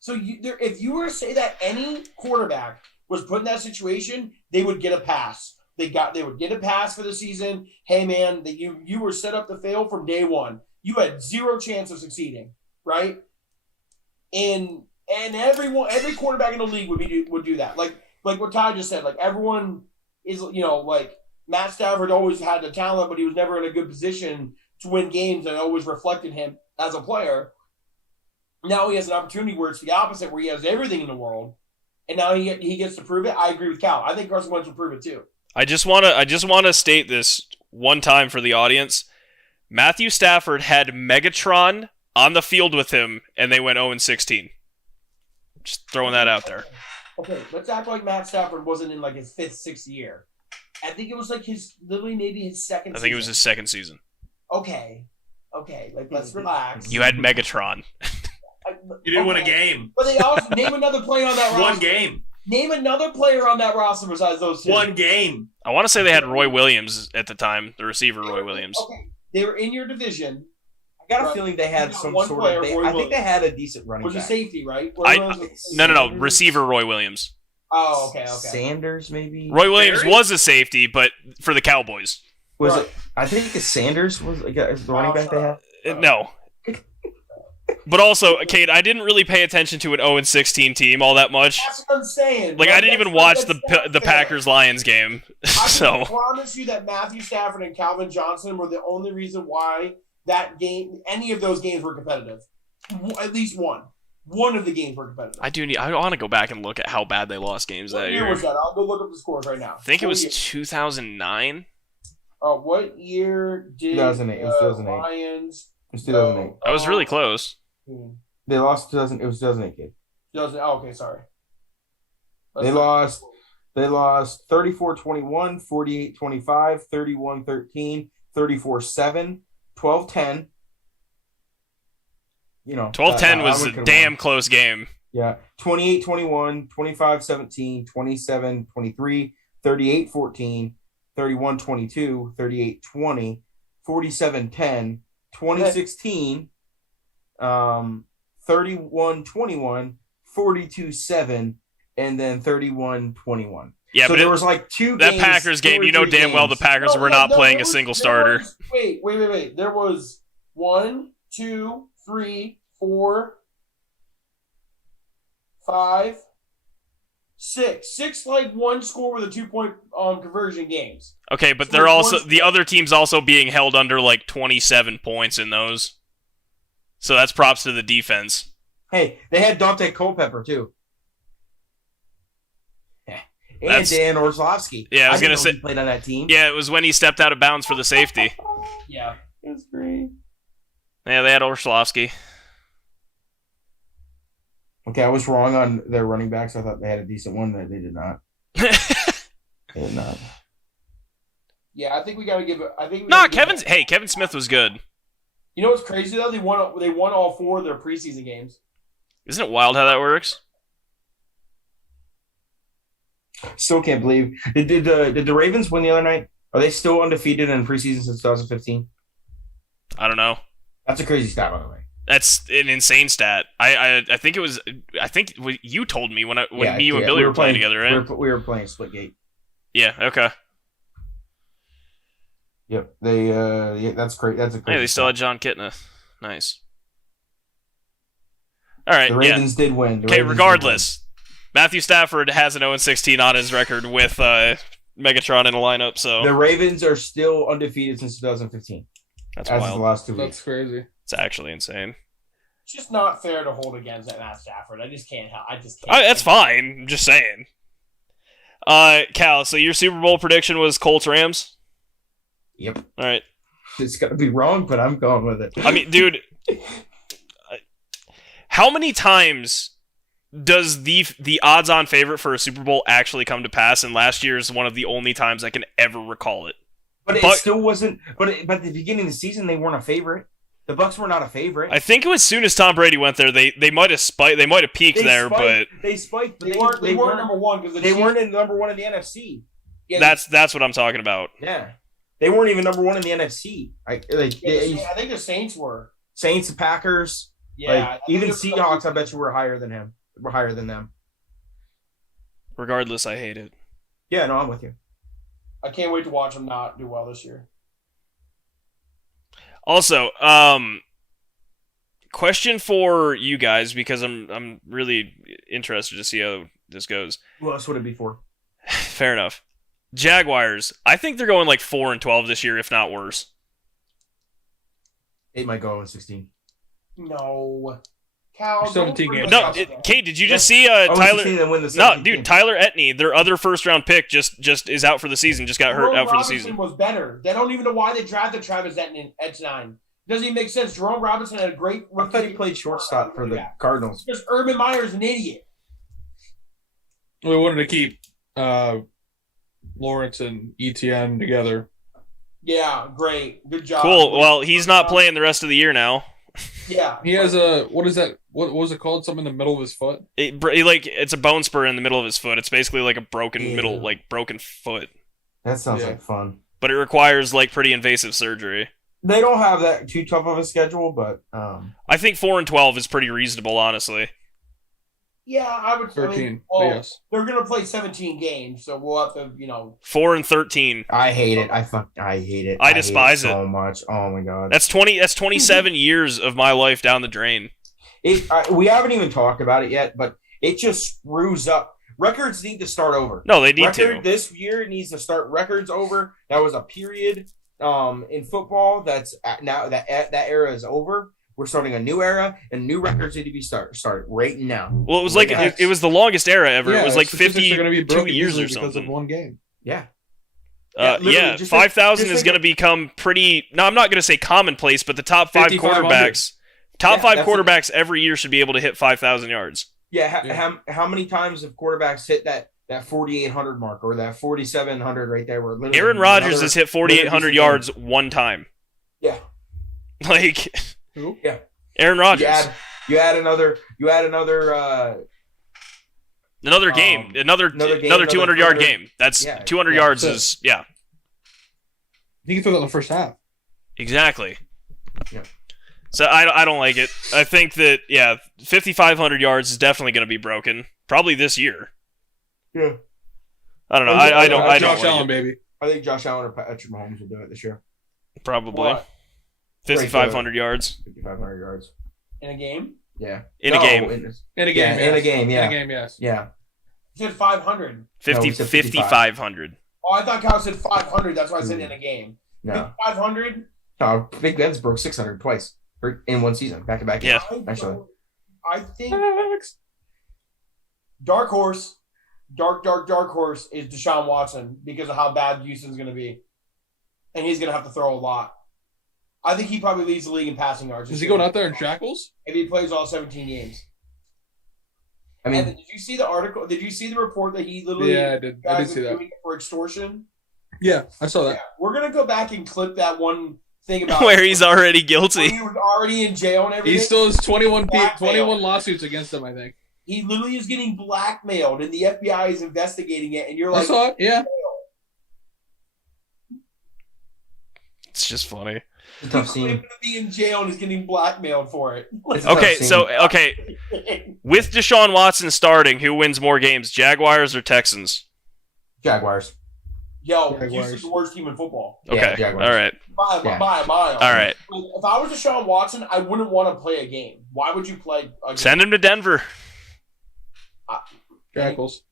So if you were to say that any quarterback was put in that situation, they would get a pass. They would get a pass for the season. Hey man, that you were set up to fail from day one. You had zero chance of succeeding, right? And every quarterback in the league would do that. Like what Ty just said. Like, everyone is, like, Matt Stafford always had the talent, but he was never in a good position to win games, and it always reflected him as a player. Now he has an opportunity where it's the opposite, where he has everything in the world, and now he gets to prove it. I agree with Cal. I think Carson Wentz will prove it too. I just want to state this one time for the audience. Matthew Stafford had Megatron on the field with him, and they went 0-16. Just throwing that out there. Okay, let's act like Matt Stafford wasn't in like his 5th, 6th year. I think it was like maybe his second season. I think it was his second season. Okay, like, let's relax. You had Megatron. You didn't win a game. But they also name another play on that roster. One game. Name another player on that roster besides those two. One game. I want to say they had Roy Williams at the time, the receiver Roy Williams. Okay, they were in your division. I got a feeling they had some one sort player, of. Roy I think they had a decent running Was a back. safety, right? No. Receiver Roy Williams. Oh, okay. Sanders, maybe. Roy Williams Barry? was a safety, but for the Cowboys. Was Right. it? I think Sanders was like the running back they had. No. But also, Kate, I didn't really pay attention to an 0-16 team all that much. That's what I'm saying. Like, bro. I didn't even watch the not fair. Packers-Lions game. I So, can promise you that Matthew Stafford and Calvin Johnson were the only reason why that game, any of those games were competitive. At least one. One of the games were competitive. I want to go back and look at how bad they lost games What that year year. was that? I'll go look up the scores right now. I think it was What year? 2009. What year did 2008. It was 2008. Lions? It was 2008. I was really close. They lost 2000. It was 2008. Kid. Okay, sorry. They lost 34-21, 48-25, 31-13, 34-7, 12-10. You know, 12-10 was a damn close game. Yeah, 28-21, 25-17, 27-23, 38-14, 31-22, 38-20, 47-10, 20-16, 31-21, 42-7, and then 31-21. Yeah, So but there was like two that games, Packers game, you know damn well the Packers were not playing a single starter. Wait. There was 1, 2, 3, 4, 5, 6. 6 like one score with a 2-point conversion games. Okay, but So they're like also one- the other team's also being held under like 27 points in those. So that's props to the defense. Hey, they had Dante Culpepper too. Yeah. And That's- Dan Orlovsky. Yeah, I was didn't gonna know say- he played on that team. Yeah, it was when he stepped out of bounds for the safety. Yeah. That's great. Yeah, they had Orshlovsky. Okay, I was wrong on their running backs. I thought they had a decent one. They did not. They did not. Yeah, I think we got to give it. I think. we No, gotta give it- Kevin Smith was good. You know what's crazy though? They won all 4 of their preseason games. Isn't it wild how that works? Still can't believe. Did the Ravens win the other night? Are they still undefeated in preseason since 2015? I don't know. That's a crazy stat, by the way. That's an insane stat. I think it was. I think you told me when me, you, and Billy were playing together, right? We were playing Splitgate. Yeah. Okay. Yep. They. Yeah, that's great. That's a crazy. Hey, they still had John Kitna. Nice. All right. The Yeah. Ravens did win. Okay. Regardless, Matthew Stafford has an 0-16 on his record with Megatron in a lineup. So The Ravens are still undefeated since 2015. that's As of the wild. last 2 weeks. That's crazy. It's actually insane. It's just not fair to hold against Matt Stafford. I just can't help. I just can't. That's fine. I'm just saying. Cal, so your Super Bowl prediction was Colts Rams? Yep. All right. It's gonna be wrong, but I'm going with it. I mean, dude, how many times does the odds-on favorite for a Super Bowl actually come to pass? And last year is one of the only times I can ever recall it. But it still wasn't. But at the beginning of the season, they weren't a favorite. The Bucs were not a favorite. I think it was soon as Tom Brady went there, they might have spiked. They might have peaked there, but they spiked. But They weren't number one because They weren't in number one in the NFC. Yeah, that's what I'm talking about. Yeah, they weren't even number one in the NFC. I think the Saints were. Saints, the Packers, Yeah, even Seahawks. I bet you were higher than him. We're higher than them. Regardless, I hate it. Yeah, no, I'm with you. I can't wait to watch them not do well this year. Also, question for you guys because I'm really interested to see how this goes. Who else would it be for? Fair enough. Jaguars. I think they're going like 4-12 this year, if not worse. They might go in 16. No. Cal, 17 games. No, Kate, did you just see Tyler? Then win the No, 17th dude, game. Tyler Etney, their other first-round pick, just is out for the season. Just got hurt Jerome out for the Robinson season. was better. They don't even know why they drafted Travis Etienne at 9. Doesn't even make sense. Jerome Robinson had a great. I thought he played shortstop for the Cardinals. Because Urban Meyer's an idiot. We wanted to keep Lawrence and ETN together. Yeah, great. Good job. Cool. Well, he's not playing the rest of the year now. Yeah. He has a what is that? What was it called? Something in the middle of his foot. It's a bone spur in the middle of his foot. It's basically like a broken broken foot. That sounds Yeah. like fun. But it requires like pretty invasive surgery. They don't have that too tough of a schedule, but I think 4-12 is pretty reasonable, honestly. Yeah, I would. 13. Yes. They're gonna play 17 games, so we'll have to, 4-13. I hate it. I hate it. I despise hate it so much. Oh my god. That's 27 years of my life down the drain. We haven't even talked about it yet, but it just screws up. Records need to start over. No, they need to. This year needs to start records over. That was a period in football. That's now that era is over. We're starting a new era, and new records need to be started right now. Well, it was like it was the longest era ever. Yeah, it was like statistics are gonna be 52 broken years or because something. of one game. Yeah. Yeah, 5,000 is going to become pretty. No, I'm not going to say commonplace, but the top 5 quarterbacks, quarterbacks every year should be able to hit 5,000 yards. Yeah. How many times have quarterbacks hit that 4,800 mark or that 4,700 right there? Where Aaron Rodgers has hit 4,800 yards one time. Yeah. Like. Who? Yeah. Aaron Rodgers. You add another game, another 200-yard game. That's 200 yards is He can throw that in the first half. Exactly. Yeah. So I don't like it. I think that 5,500 yards is definitely going to be broken, probably this year. Yeah. I don't know. I don't. Josh like Allen, it. baby. I think Josh Allen or Patrick Mahomes will do it this year. Probably. What? 5,500 yards 5,500 yards in a game. Yeah. In a game. In a game. In a game. Yeah. In a game. Yes. Yeah. You said 500. 5,500. Oh, I thought Kyle said 500. That's why I said in a game. No. 500. No. Big Ben's broke 600 twice in one season, back to back. Yeah. Actually. I think dark horse is Deshaun Watson because of how bad Houston's going to be, and he's going to have to throw a lot. I think he probably leads the league in passing yards. Is he going out there in shackles? If he plays all 17 games. I mean, and did you see the article? Did you see the report that he literally? Yeah, I did. I did see that. Doing it for extortion. Yeah, I saw that. Yeah, we're gonna go back and clip that one thing about where he's already guilty. He was already in jail and everything. He still has 21 lawsuits against him, I think. He literally is getting blackmailed, and the FBI is investigating it. And you're I like, saw it. Yeah. It's just funny. it's a tough He's scene. going to be in jail and is getting blackmailed for it. It's a tough scene. With Deshaun Watson starting, who wins more games, Jaguars or Texans? Jaguars. Yo, Jaguars. Houston's the worst team in football. Okay, Yeah, Jaguars. all right, By a mile. all right. If I was Deshaun Watson, I wouldn't want to play a game. Why would you play a game? Send him to Denver. Shackles.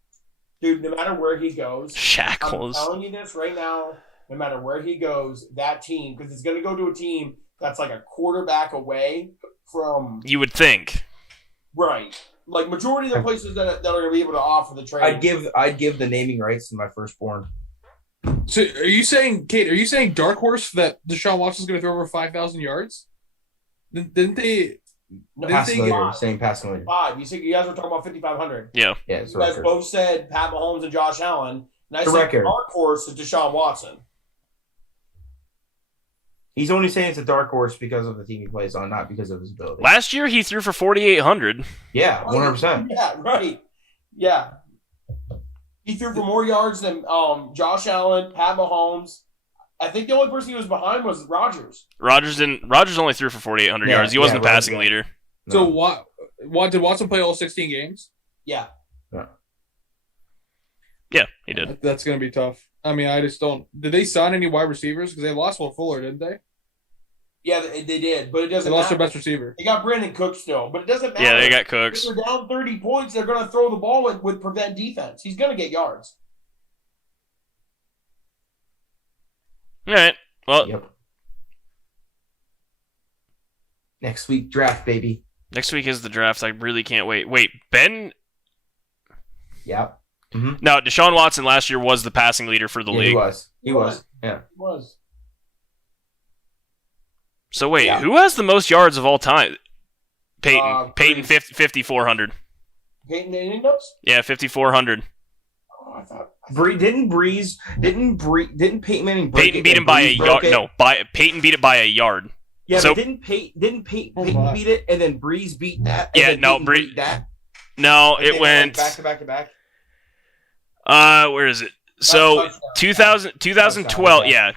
Dude, no matter where he goes, I'm Shackles. telling you this right now, no matter where he goes, that team, because it's going to go to a team that's like a quarterback away from... You would think. Right. Like, majority of the places that are going to be able to offer the trade. I'd give the naming rights to my firstborn. So, are you saying, Kate? Are you saying dark horse that Deshaun Watson's going to throw over 5,000 yards? Didn't they? No, Passing leader. five. Saying passing leader. Five. You guys were talking about 5,500. Yeah. Yeah, it's You guys record. both said Pat Mahomes and Josh Allen. And I The said record. dark horse is Deshaun Watson. He's only saying it's a dark horse because of the team he plays on, not because of his ability. Last year he threw for 4,800. Yeah, 100%. Yeah, right. Yeah. He threw for more yards than Josh Allen, Pat Mahomes. I think the only person he was behind was Rodgers. Rodgers only threw for 4,800 Yeah, yards. He wasn't yeah, the passing Rodgers. leader. So No. what did Watson play all 16 games? Yeah. Yeah, he did. That's going to be tough. I mean, I just don't. Did they sign any wide receivers? Because they lost Will Fuller, didn't they? Yeah, they did, but it They doesn't lost matter. their best receiver. They got Brandon Cooks still, but it doesn't matter. Yeah, they got If Cooks. they're down 30 points, they're going to throw the ball with prevent defense. He's going to get yards. All right. Well, Yep. Next week, draft, baby. next week is the draft. I really can't wait. Wait, Ben? Yep. No, Deshaun Watson last year was the passing leader for the Yeah, league. he was. He was. Yeah. He was. So wait, Yeah. who has the most yards of all time? Peyton. Peyton, Breeze. 5,400. Peyton Manning does? Yeah, 5,400. Oh, I thought. Didn't Peyton Manning break Peyton it beat and him by a Breeze broke yard. it? No, Peyton beat it by a yard. Yeah, So- but didn't Peyton beat it, and then Breeze beat that? And Yeah, then no, Peyton beat that. No, And it they went back to back to back. where is it? So Touchdown. 2012, Touchdown, yeah,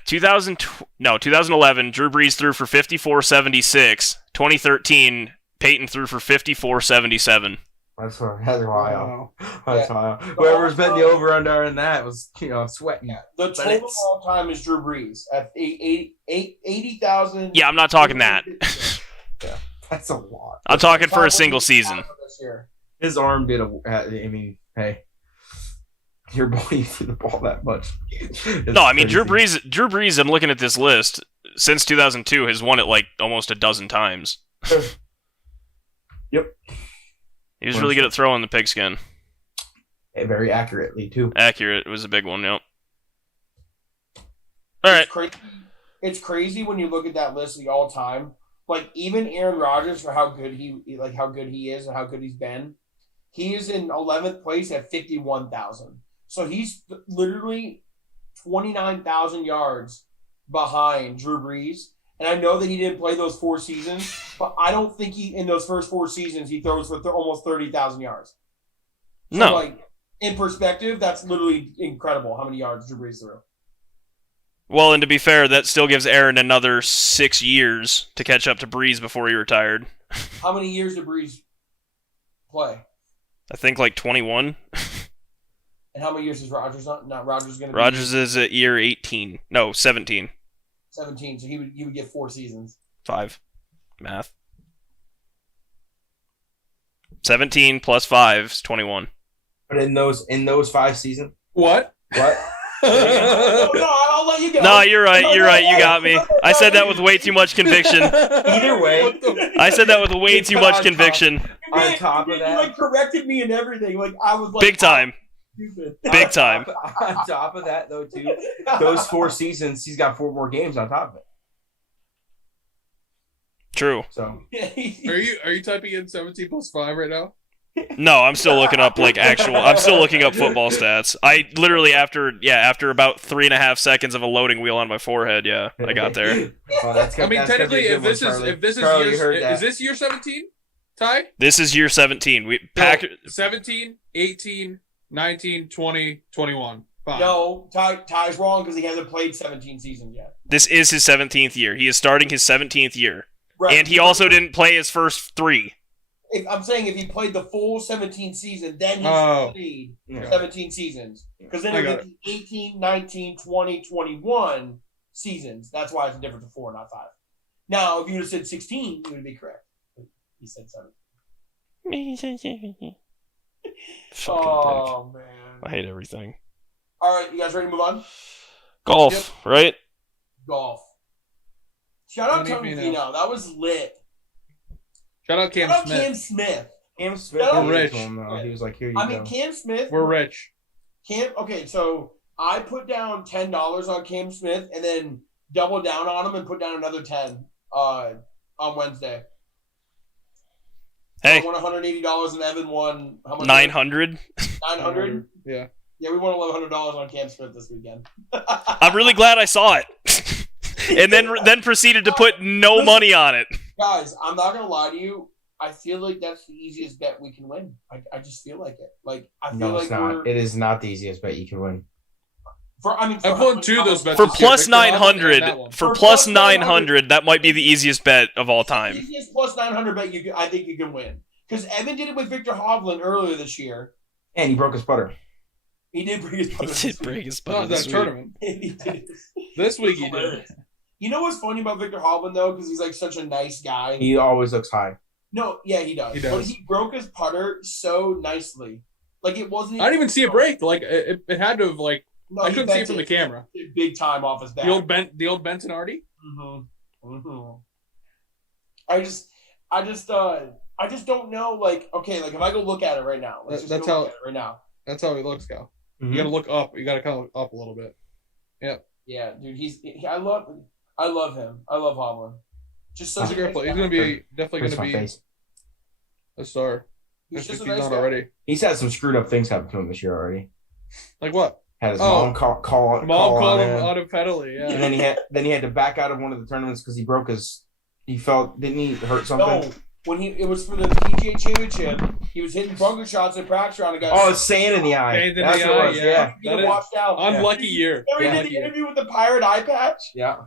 2011, Drew Brees threw for 54-76. 2013, Peyton threw for 54-77. That's wild. Wow. That's wild. Whoever's betting the over under in that was sweating. The But total it's- all time is Drew Brees at 80,000. Yeah, I'm not talking that. That's a lot. I'm talking for a single season. This year. His arm did a. I mean, hey, your boy threw the ball that much. No, I mean Drew Brees. I'm looking at this list since 2002 has won it like almost a dozen times. Yep. He was really good at throwing the pigskin. Very accurately too. Accurate. It was a big one. Yep. All right. It's crazy when you look at that list of the all time. Like even Aaron Rodgers, for how good he is and how good he's been, he is in 11th place at 51,000. So he's literally 29,000 yards behind Drew Brees. And I know that he didn't play those 4 seasons, but I don't think in those first 4 seasons he throws for almost 30,000 yards. So No. like in perspective, that's literally incredible how many yards Drew Brees threw. Well, and to be fair, that still gives Aaron another 6 years to catch up to Breeze before he retired. How many years did Brees play? I think like 21. And how many years is Rodgers not Rodgers going to be? Rodgers is at year 18. No, 17. 17, so he would get 4 seasons. 5. Math. 17 plus 5 is 21. But in those 5 seasons, What? what? Oh, no, I'll let you go. No, you're right. No, You're no, right. You no, got me. no, I said that no, with way too much conviction. Either way, I said that with way too much conviction. on top of you, that- you like corrected me and everything. Like I was like Big time. stupid. Big time. On top of that, though, too, those 4 seasons, he's got 4 more games on top of it. True. So Are you typing in 17 plus 5 right now? No, I'm still looking up I'm still looking up football stats. I literally after about 3.5 seconds of a loading wheel on my forehead, yeah, I got there. Oh, that's I mean, that's gonna be technically, a if good this one, is Charlie. if this is Charlie, you heard year, that. is this year 17? Ty? This is year 17. We No, packed 17, 18, 19, 20, 21. Fine. No, Ty's wrong because he hasn't played 17 seasons yet. This is his 17th year. He is starting his 17th year. Right. And he also didn't play his first 3. I'm saying if he played the full 17 season, then he's Oh. played Yeah. 17 seasons. Because then I it got would be 18, 19, 20, 21 seasons. That's why it's a difference of 4, not 5. Now, if you would have said 16, you would be correct. He said 17. Oh, man. I hate everything. All right, you guys ready to move on? Golf, right? Golf. Shout out Tony Tony Finau. Finau. That was lit. Shout out Cam Shout out Smith. Cam Smith. Cam Smith We're gave it rich. to him, though. He was like, "Here you I go." mean, Cam Smith. We're rich. Okay, so I put down $10 on Cam Smith and then doubled down on him and put down another 10 on Wednesday. Hey, I won $180 and Evan won how much? 900. 900. Yeah. Yeah, we won $1,100 on Cam Smith this weekend. I'm really glad I saw it. And then proceeded to put no money on it. Guys, I'm not gonna lie to you. I feel like that's the easiest bet we can win. I just feel like it. Like I feel No, like it's not. It is not the easiest bet you can win. I've won 2 of those bets. For this year. plus Victor Hovland and 900, that one. for For plus plus 900, that might be the easiest bet of all time. Easiest plus 900 bet I think you can win. Because Evan did it with Victor Hovland earlier this year. And he broke his putter. He did break his He putter. did break his Not butt that this week. tournament. He did. This week he did. Hilarious. You know what's funny about Victor Hovland though? Because he's like such a nice guy. He always looks high. No, yeah, he does. He does. But he broke his putter so nicely. Like it wasn't. I didn't even see it break. Like it had to have like No, I he couldn't see bent it from the camera. Big time off his back. The old Benson Artie. Mm-hmm. Mm-hmm. I just don't know. Like, okay, like if I go look at it right now, let's just That's go how- look at it right now. That's how he looks, Cal. Mhm. You gotta look up. You gotta kind of look up a little bit. Yeah, dude, I love him. I love Hovland. Just such He's a great nice player. He's guy. gonna be definitely Hurts gonna my be face. a star. He's If just a he's nice not guy. already. He's had some screwed up things happen to him this year already. Like what? Had his Oh. mom call Mom called on him him. out of penalty. Yeah. And then he had to back out of one of the tournaments because he broke his Didn't he hurt something? No, when it was for the PGA Championship, he was hitting bunker shots in practice round and got. Oh, it's sand in the eye. Sand in That's the what eye, it was. yeah. Yeah. He got washed out. Unlucky year. Remember he did the interview with the pirate eye patch? Yeah.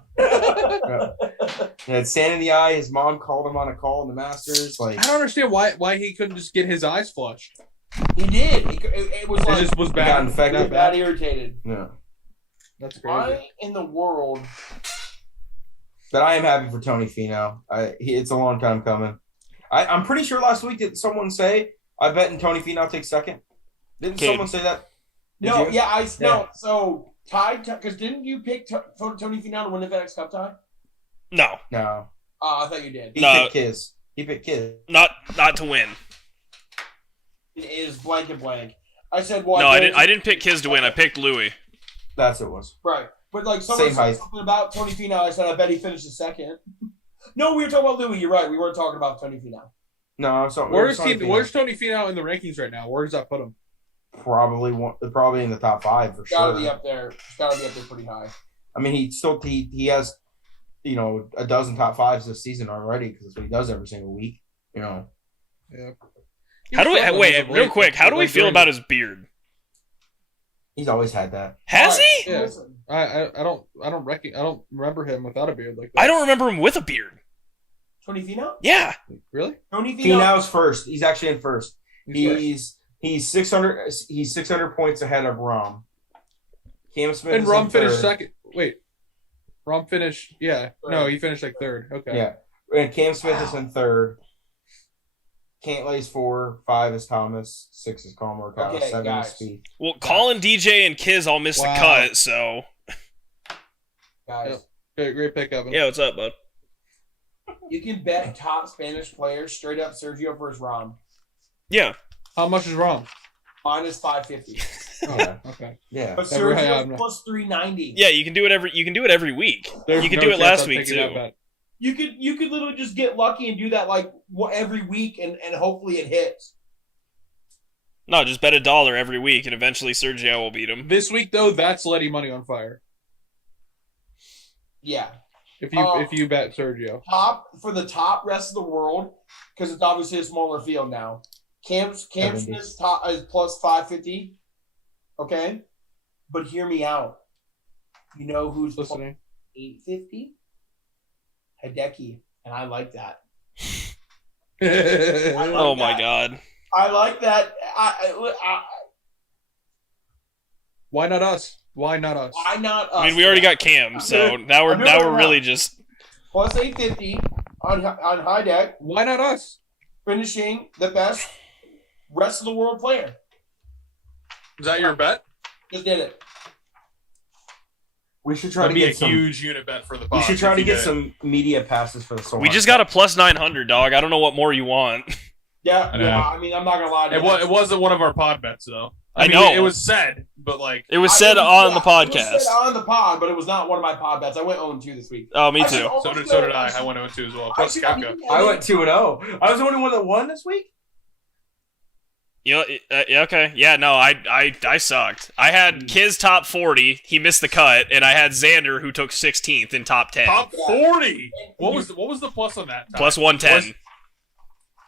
Had sand in the eye. His mom called him on a call in the Masters. Like I don't understand why he couldn't just get his eyes flushed. He did. It was It like just was he got bad. infected. bad irritated. Yeah. That's crazy. Why in the world? But I am happy for Tony Finau. It's a long time coming. I'm pretty sure last week did someone say I bet Tony Finau takes second. Didn't Cade. someone say that? Did No, you? yeah, Yeah. no. So tied because didn't you pick Tony Finau to win the FedEx Cup tie? No, No. I thought you did. He No. picked Kiz. He picked Kiz. not to win. It is blank and blank. I said, well, No, I didn't pick Kiz to win. I picked Louis. That's what it was. Right. But like someone Same said height. something about Tony Finau. I said, I bet he finishes second. No, we were talking about Louis. You're right. We weren't talking about Tony Finau. No, so Where's Tony Finau in the rankings right now? Where does that put him? probably in the top 5 for Gotta sure. be up there. It's gotta be up there pretty high. I mean, he has a dozen top 5s this season already because that's what he does every single week. Yeah. How do we wait? Real quick, how do we feel about his beard? He's always had that. Has All right, he? Yeah. listen. I don't remember him without a beard like that. I don't remember him with a beard. Tony Finau? Yeah. Really. Tony Finau. Finau's first. He's actually in first. He's He's 600. He's 600 points ahead of Rom. Cam Smith and is Rom in finished third. second. Wait, Rom finished. Yeah, no, he finished like third. Okay. Yeah, and Cam Smith is in third. Cantlay's 4, 5 is Thomas, 6 is Colin Morikawa, Okay, 7 guys. is Speed. Well, Colin, DJ, and Kiz all missed Wow. the cut, so Guys, Great pick, Evan. yeah. What's up, bud? you can bet top Spanish players straight up Sergio versus Rom. Yeah. How much is Rom? Minus 550. Yeah, Okay. yeah. But Never Sergio's had- plus 390. Yeah, you can do it every week. There's You could no do it chance last I'm week taking that too. bet. You could literally just get lucky and do that like every week and hopefully it hits. No, just bet $1 every week, and eventually Sergio will beat him. This week though, that's letting money on fire. Yeah. If you bet Sergio. Top for the top rest of the world, because it's obviously a smaller field now. Cam 70. Smith's top is plus 550. Okay? But hear me out. You know who's plus Listening. 850? Hideki. And I like that. Oh my god. I like that. Why not us? Why not us? Why not us? I mean, we already got Cam, so now we're really just plus 850 on high deck, Why not us? finishing the best rest of the world player. Is that your bet? Just did it. We should try That'd to be a get some. huge unit bet for the We pod. should try if to you get did it. some media passes for the Soul. we just got a plus 900, dog. I don't know what more you want. Yeah, I know. yeah. I mean, I'm not gonna lie to you. It wasn't one of our pod bets though. I mean, know. it was said, but like It was said on the It podcast. was said on the pod, but it was not one of my pod bets. I went 0-2 this week. Oh, me I should too. almost so did go- I. should- I went 0-2 as well. I Plus should- Kapka. I went 2-0. I was the only one that won this week. Yeah, okay. Yeah, no, I sucked. I had Kiz top 40. He missed the cut, and I had Xander who took 16th in top 10. Top 40. What was the plus on that? Plus 110.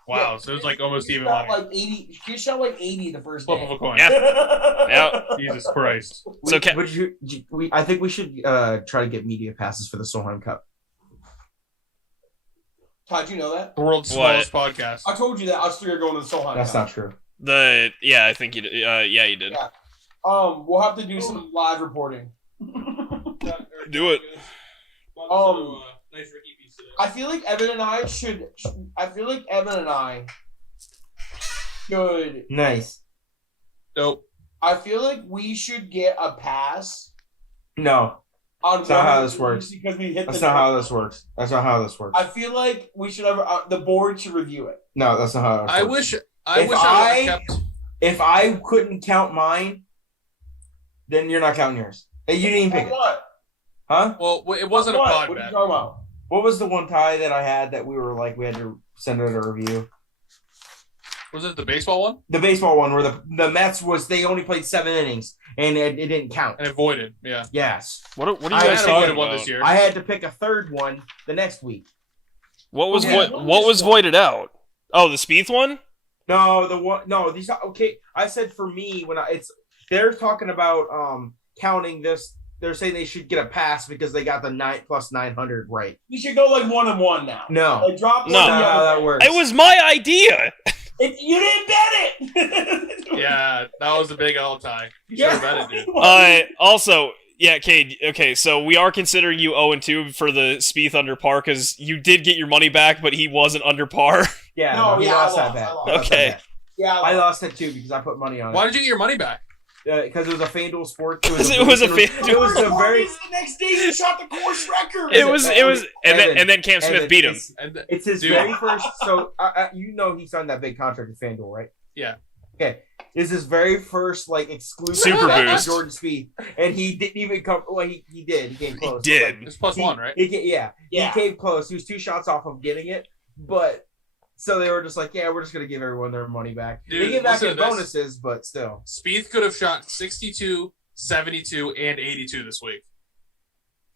Wow, so it was like almost He even shot money. like 80. He shot like 80 the first Flip day. of a coin. Yeah. Yeah. Jesus Christ. So I think we should try to get media passes for the Solheim Cup. Todd, you know that? The world's What? smallest podcast. I told you that us three are going to the Solheim. That's Cup. not true. I think you did. Yeah, you did. Yeah. We'll have to do some live reporting. Do it. Nice Ricky piece today. I feel like Evan and I should. I feel like Evan and I should. Nice. Dope. I feel like we should get a pass No, on. That's not one how of this these works. Because we hit. that's the not how this works. That's not how this works. I feel like we should have the board should review it. No, that's not how it works. I wish If I I- would have kept. If I couldn't count mine, then you're not counting yours. Hey, you didn't even pick it, What? huh? Well, it wasn't a What? pod What are you bet. talking about? What was the one tie that I had that we were like we had to send it a review? Was it the baseball one? The baseball one where the Mets was they only played 7 innings and it didn't count. And it voided. Yeah. Yes, What are you I guys had talking voided one about? this year. I had to pick a third one the next week. What was Yeah. what was voided out? Oh, the Spieth one? No, the one. No, these are okay. I said for me they're talking about counting this. They're saying they should get a pass because they got the 9+900 right. You should go like 1-1 now. No, Like drop No. that's one not how the that works. It was my idea. You didn't bet it. Yeah, that was a big L tie. You should have bet it, dude. Also, yeah, Cade. Okay, so we are considering you 0-2 for the Spieth under par because you did get your money back, but he wasn't under par. Yeah, No, he yeah, lost I that bet. lost. He lost that Okay. bet. Yeah, I lost it too because I put money on Why it. did you get your money back? Because it was a FanDuel sport. It was a FanDuel. It was a very. The next day you shot the course record. It was, and then Cam Smith beat him. It's his Dude. very first. So he signed that big contract with FanDuel, right? Yeah. Okay, it's his very first like exclusive Super bet with boost. Jordan Spieth, and he didn't even come. Well, he did. He came close. did. Like, It's +1, right? He Yeah. came close. He was 2 shots off of getting it, but so they were just like, yeah, we're just gonna give everyone their money back. Dude, they give back listen in to this. bonuses, but still. Spieth could have shot 62, 72, and 82 this week.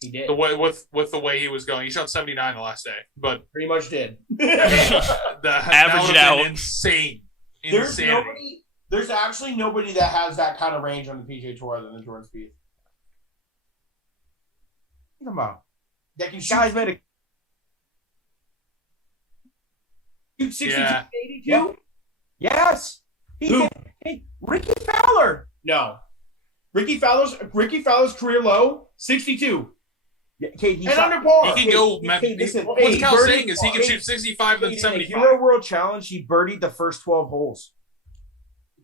He did. The way with the way he was going, he shot 79 the last day, but Pretty much did. that Average would've out. been insane. There's Insanity. nobody. There's actually nobody that has that kind of range on the PGA Tour other than Jordan Spieth. Come on, That can shoot, guys made a. shoot 62 Yeah. and 82? Yeah. Yes, Who? Hey, Ricky Fowler. No. Ricky Fowler's career low, 62. Yeah, Kate, And under par. He can go. Hey, listen, What's hey, Cal birdie- saying is he can hey, shoot 65 and In the 75. Euro World Challenge, he birdied the first 12 holes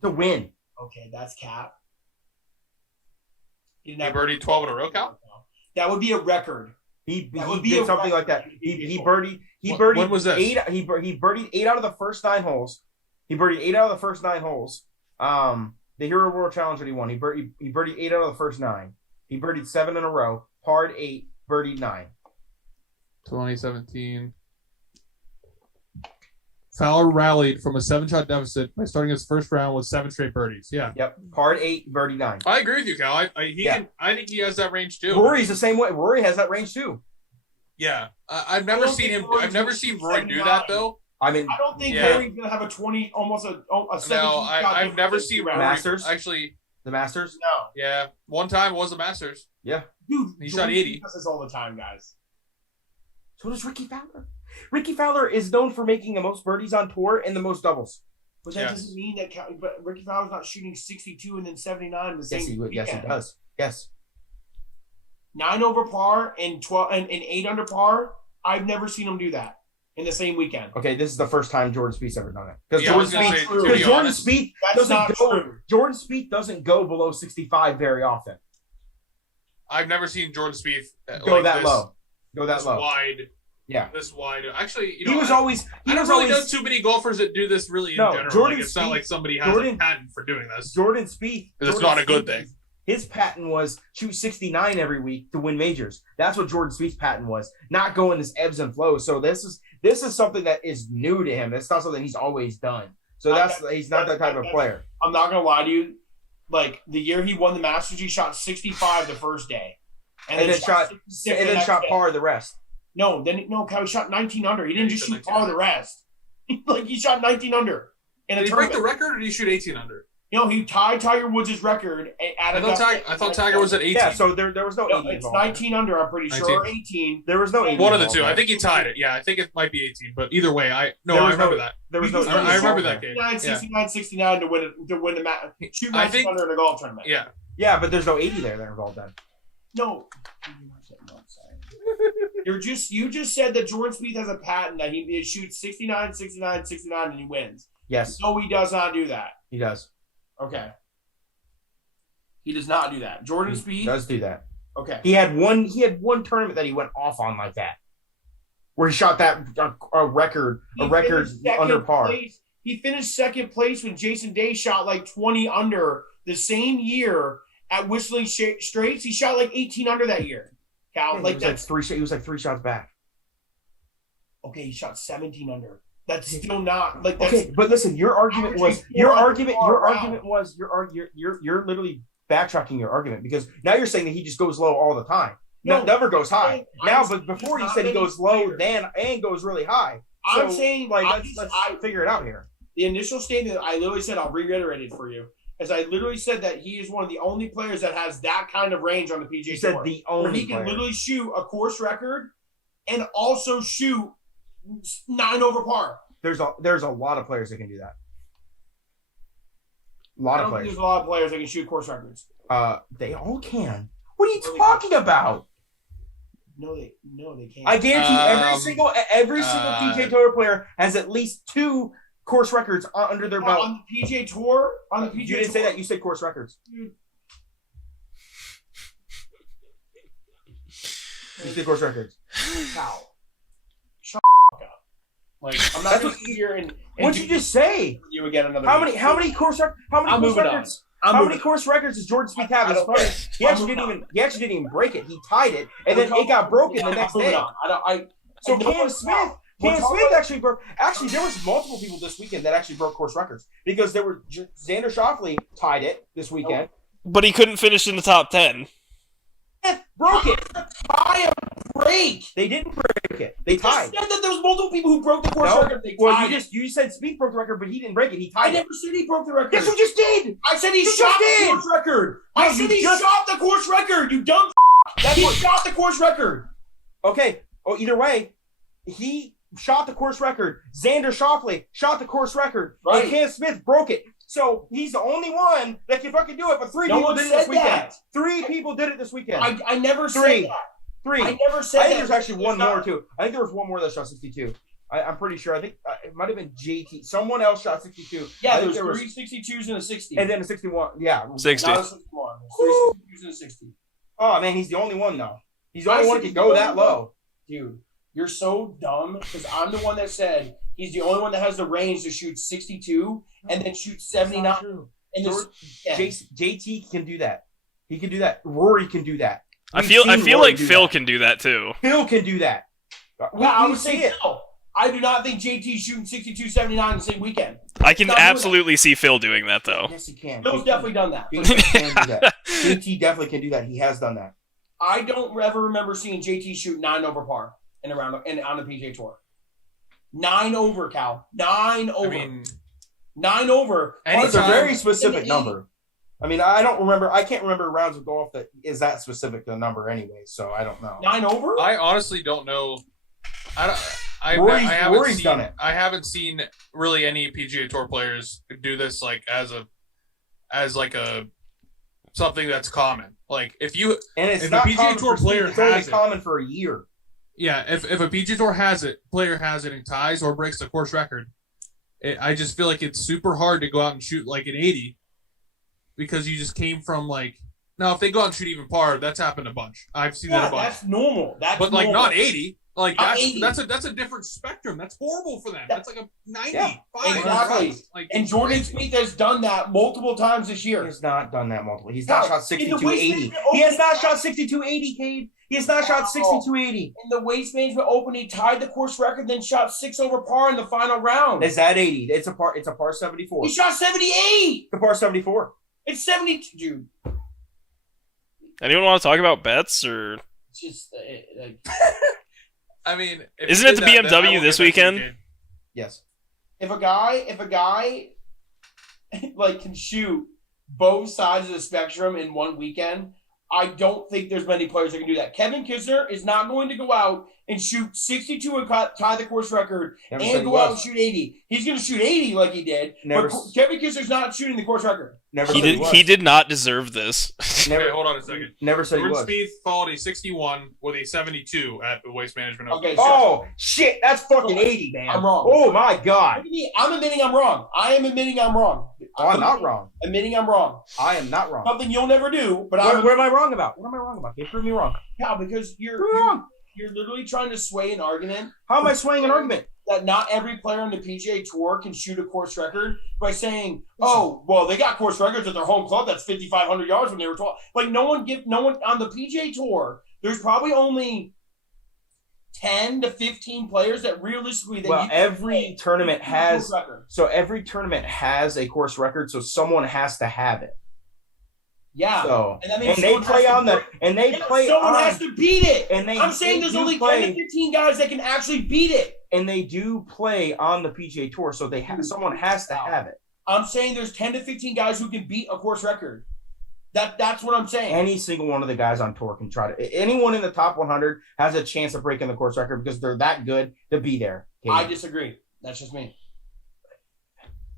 to win. Okay, that's cap. He He didn't have- birdied 12 in a row, Cal? That would be a record. He That would he be did a something like that. record. He birdied When was this? he birdied 8 out of the first 9 holes. He birdied 8 out of the first 9 holes. The Hero World Challenge that he won. He birdied 8 out of the first 9. He birdied 7 in a row. Parred 8, birdied 9. 2017. Fowler rallied from a 7-shot deficit by starting his first round with 7 straight birdies. Yeah. Yep, parred 8, birdied 9. I agree with you, Cal. I think he has that range too. Rory's the same way. Rory has that range too. Yeah, I've never seen him. I've never seen Roy do that though. I mean, I don't think Yeah. Rory's gonna have a 20, almost a 17 No, shot I've never difference seen round. Rory. Masters? Actually, the Masters. No, yeah, one time it was the Masters. Yeah. dude, He shot Jordan 80. does this all the time, guys. So does Ricky Fowler. Ricky Fowler is known for making the most birdies on tour and the most doubles. But that Yes. doesn't mean that. But Ricky Fowler's not shooting 62 and then 79 the same. Yes, he would. Yes, he weekend. does. Yes. 9 over par and 12 and 8 under par. I've never seen him do that in the same weekend. Okay, this is the first time Jordan Spieth's ever done it. Because Yeah, I was Jordan gonna Spieth, say, to because be Jordan honest, Spieth That's doesn't not go. true. Jordan Spieth doesn't go below 65 very often. I've never seen Jordan Spieth Go like that this, low. Go that this low. wide. Yeah. This wide. Actually, He was always. I He don't was really know always. too many golfers that do this really in No, general. Jordan Like, it's not Spieth- like somebody has Jordan- a patent for doing this. Jordan Spieth. It's Jordan not a good Spieth, thing. His patent was shoot 69 every week to win majors. That's what Jordan Spieth's patent was. Not going this ebbs and flows. So this is something that is new to him. It's not something he's always done. So he's not that type of player. I'm not gonna lie to you. Like the year he won the Masters, he shot 65 the first day, And then shot 66 the and then next shot day. par the rest. No, Cal shot 19 under. He didn't he just shot shoot 19 par under. the rest. Like he shot 19 under in a Did he break tournament. the record or did he shoot 18 under? He tied Tiger Woods' record at I thought Tiger was at 18. Yeah, so there was no 80 It's involved. 19 under, I'm pretty sure. 19. 18. There was no 80 One of the involved two. there. I think he tied it. Yeah, I think it might be 18. But either way, I There was remember no- that. There was no. I 80 I remember involved that there. game. 69, 69 to win the match. Shoot I 19 think- under in a golf tournament. Yeah. Yeah, but there's no 80 there that are involved then. No. You just said that Jordan Spieth has a patent that he shoots 69, 69, 69, and he wins. Yes, No, he does not do that. he does. Okay. He does not do that. Jordan He Spieth. does do that. Okay. He had one tournament that he went off on like that, where he shot that a record He finished second under par. place. He finished second place when Jason Day shot like 20 under the same year at Whistling Straits. He shot like 18 under that year. Cal, Yeah, like that's he was like 3 shots back. okay. He shot 17 under. That's still not like that's. Okay, but listen, your argument was Averaging 400 you're literally backtracking your argument because now you're saying that he just goes low all the time. never goes high. Now, saying but before he's he said he not goes many low, players. and goes really high. I'm So, saying, like, I let's figure it out here. the initial statement I literally said, I'll reiterate it for you, as I literally said that he is one of the only players that has that kind of range on the PGA You Tour. said the where only he can player. literally shoot a course record and also shoot 9 over par. There's a lot of players that can do that. A I lot don't of think players. there's a lot of players that can shoot course records. They all can. What are you talking about? No, they can't. I guarantee every single PGA Tour player has at least 2 course records under their belt. On the PGA Tour, You didn't say that. You said course records. You said course records. How? Shut up. Like, I'm not That's going what to sit here and What'd do you just say? with you again another How week. many course records? How many I'm course moving on. records? How many course records does Jordan Spieth have? I It's don't funny. care. He actually didn't even break it. He tied it, and then it got broken the next day. So Cam Smith actually broke. Actually, there was multiple people this weekend that actually broke course records because there were Xander Schauffele tied it this weekend. But he couldn't finish in the top 10. Broke it. Tie a break. They didn't break it. They I tied. said that there was multiple people who broke the course No. record. They Well, tied you said Spieth broke the record, but he didn't break it. He I tied it. never said he broke the record. Yes, you just did. I said he You shot just the did. course record. No, I you said he just- shot the course record. You dumb. He shot the course record. Okay. Oh, either way, he shot the course record. Xander Schauffele shot the course record. Right. And Cam Smith broke it. So he's the only one that can fucking do it. But 3 No people one did it this said weekend. that. 3 people did it this weekend. I never said 3. that. 3. I never said I think that. there's actually one It's not- more too. I think there was one more that shot 62. I'm pretty sure. I think it might have been JT. Someone else shot 62. Yeah, I there think was 3 62s and a 60. and then a 61. Yeah, 60. Not a 61. There's 3 62s and a 60. Oh man, he's the only one though. He's the I only one said that he's can go the that only one. low. Dude, you're so dumb because I'm the one that said he's the only one that has the range to shoot 62 and then shoot 79. And this, yeah. JT can do that. He can do that. Rory can do that. I We've feel seen Rory like do Phil that. can do that too. Phil can do that. I We would see say it. no. I do not think JT's shooting 62, 79 the same weekend. I can Not doing absolutely see Phil doing that though. Yes, he can. Phil's definitely done that. JT can do that. JT definitely can do that. He has done that. I don't ever remember seeing JT shoot 9 over par in a round and on the PGA Tour. 9 over, Cal. 9 over. 9 over. It's a Anytime- very specific in the number. I mean, I don't remember. I can't remember rounds of golf that is that specific to a number anyway. So I don't know. 9 over? I honestly don't know. Rory's done it. I haven't seen really any PGA Tour players do this like as a something that's common. Like if And it's If not a PGA common Tour for player Steve, it's only has it- common for a year. if a PGA Tour player has it and ties or breaks the course record, I just feel like it's super hard to go out and shoot like an 80 because you just came from like. Now if they go out and shoot even par, that's happened a bunch. I've seen that Yeah, a bunch. that's normal. That's But like normal. not 80. Like Not that's 80. that's a different spectrum. That's horrible for them. That's like a 90. Yeah, exactly. Like And Jordan Spieth has done that multiple times this He year. has not done that multiple. He's not No, shot in the 62-80. Waste He has not Management shot 62-80, Cade. He has not shot 62-80. In the Waste Management Open, he tied the course record, then shot 6 over par in the final round. Is that 80? It's a par 74. He shot 78. The par 74. It's 72, dude. Anyone want to talk about bets or? It's just like, I mean, if Isn't you it did the that, then I BMW will this give that to you, weekend? Cade. Yes. if a guy like can shoot both sides of the spectrum in one weekend, I don't think there's many players that can do that. Kevin Kisner is not going to go out and shoot 62 and tie the course record Never said and he go out and was. shoot 80. He's going to shoot 80 like he did, Never but s- Kevin Kisner's not shooting the course record. Never He said did. was. He did not deserve this. Okay, Never, hold on a second. never said he Jordan was. Spieth followed a 61 with a 72 at the Waste Management Open. Okay, so Oh, shit. That's fucking 80, man. I'm wrong. Oh, my look God. at me. I'm admitting I'm wrong. I am admitting I'm wrong. Oh, I'm not wrong. Admitting I'm wrong. I am not wrong. Something you'll never do, but What, I'm what am I wrong about? What am I wrong about? Can you prove me wrong? yeah, because Prove me wrong. you're literally trying to sway an argument How am I swaying an argument? that not every player on the PGA Tour can shoot a course record by saying, "Oh, well, they got course records at their home club. That's 5,500 yards when they were 12." Like no one on the PGA Tour. There's probably only 10 to 15 players that realistically that Well, you every tournament can shoot a has course record. so every tournament has a course record, so someone has to have it. Yeah. So and that means and they someone play has to on the break- and they Yeah, play someone on has to beat it. and they I'm saying they there's do only play, 10 to 15 guys that can actually beat it. and they do play on the PGA Tour, so they someone has to have it. I'm saying there's 10 to 15 guys who can beat a course record. That's what I'm saying. Any single one of the guys on tour can try to. Anyone in the top 100 has a chance of breaking the course record because they're that good to be there. I disagree. That's just me.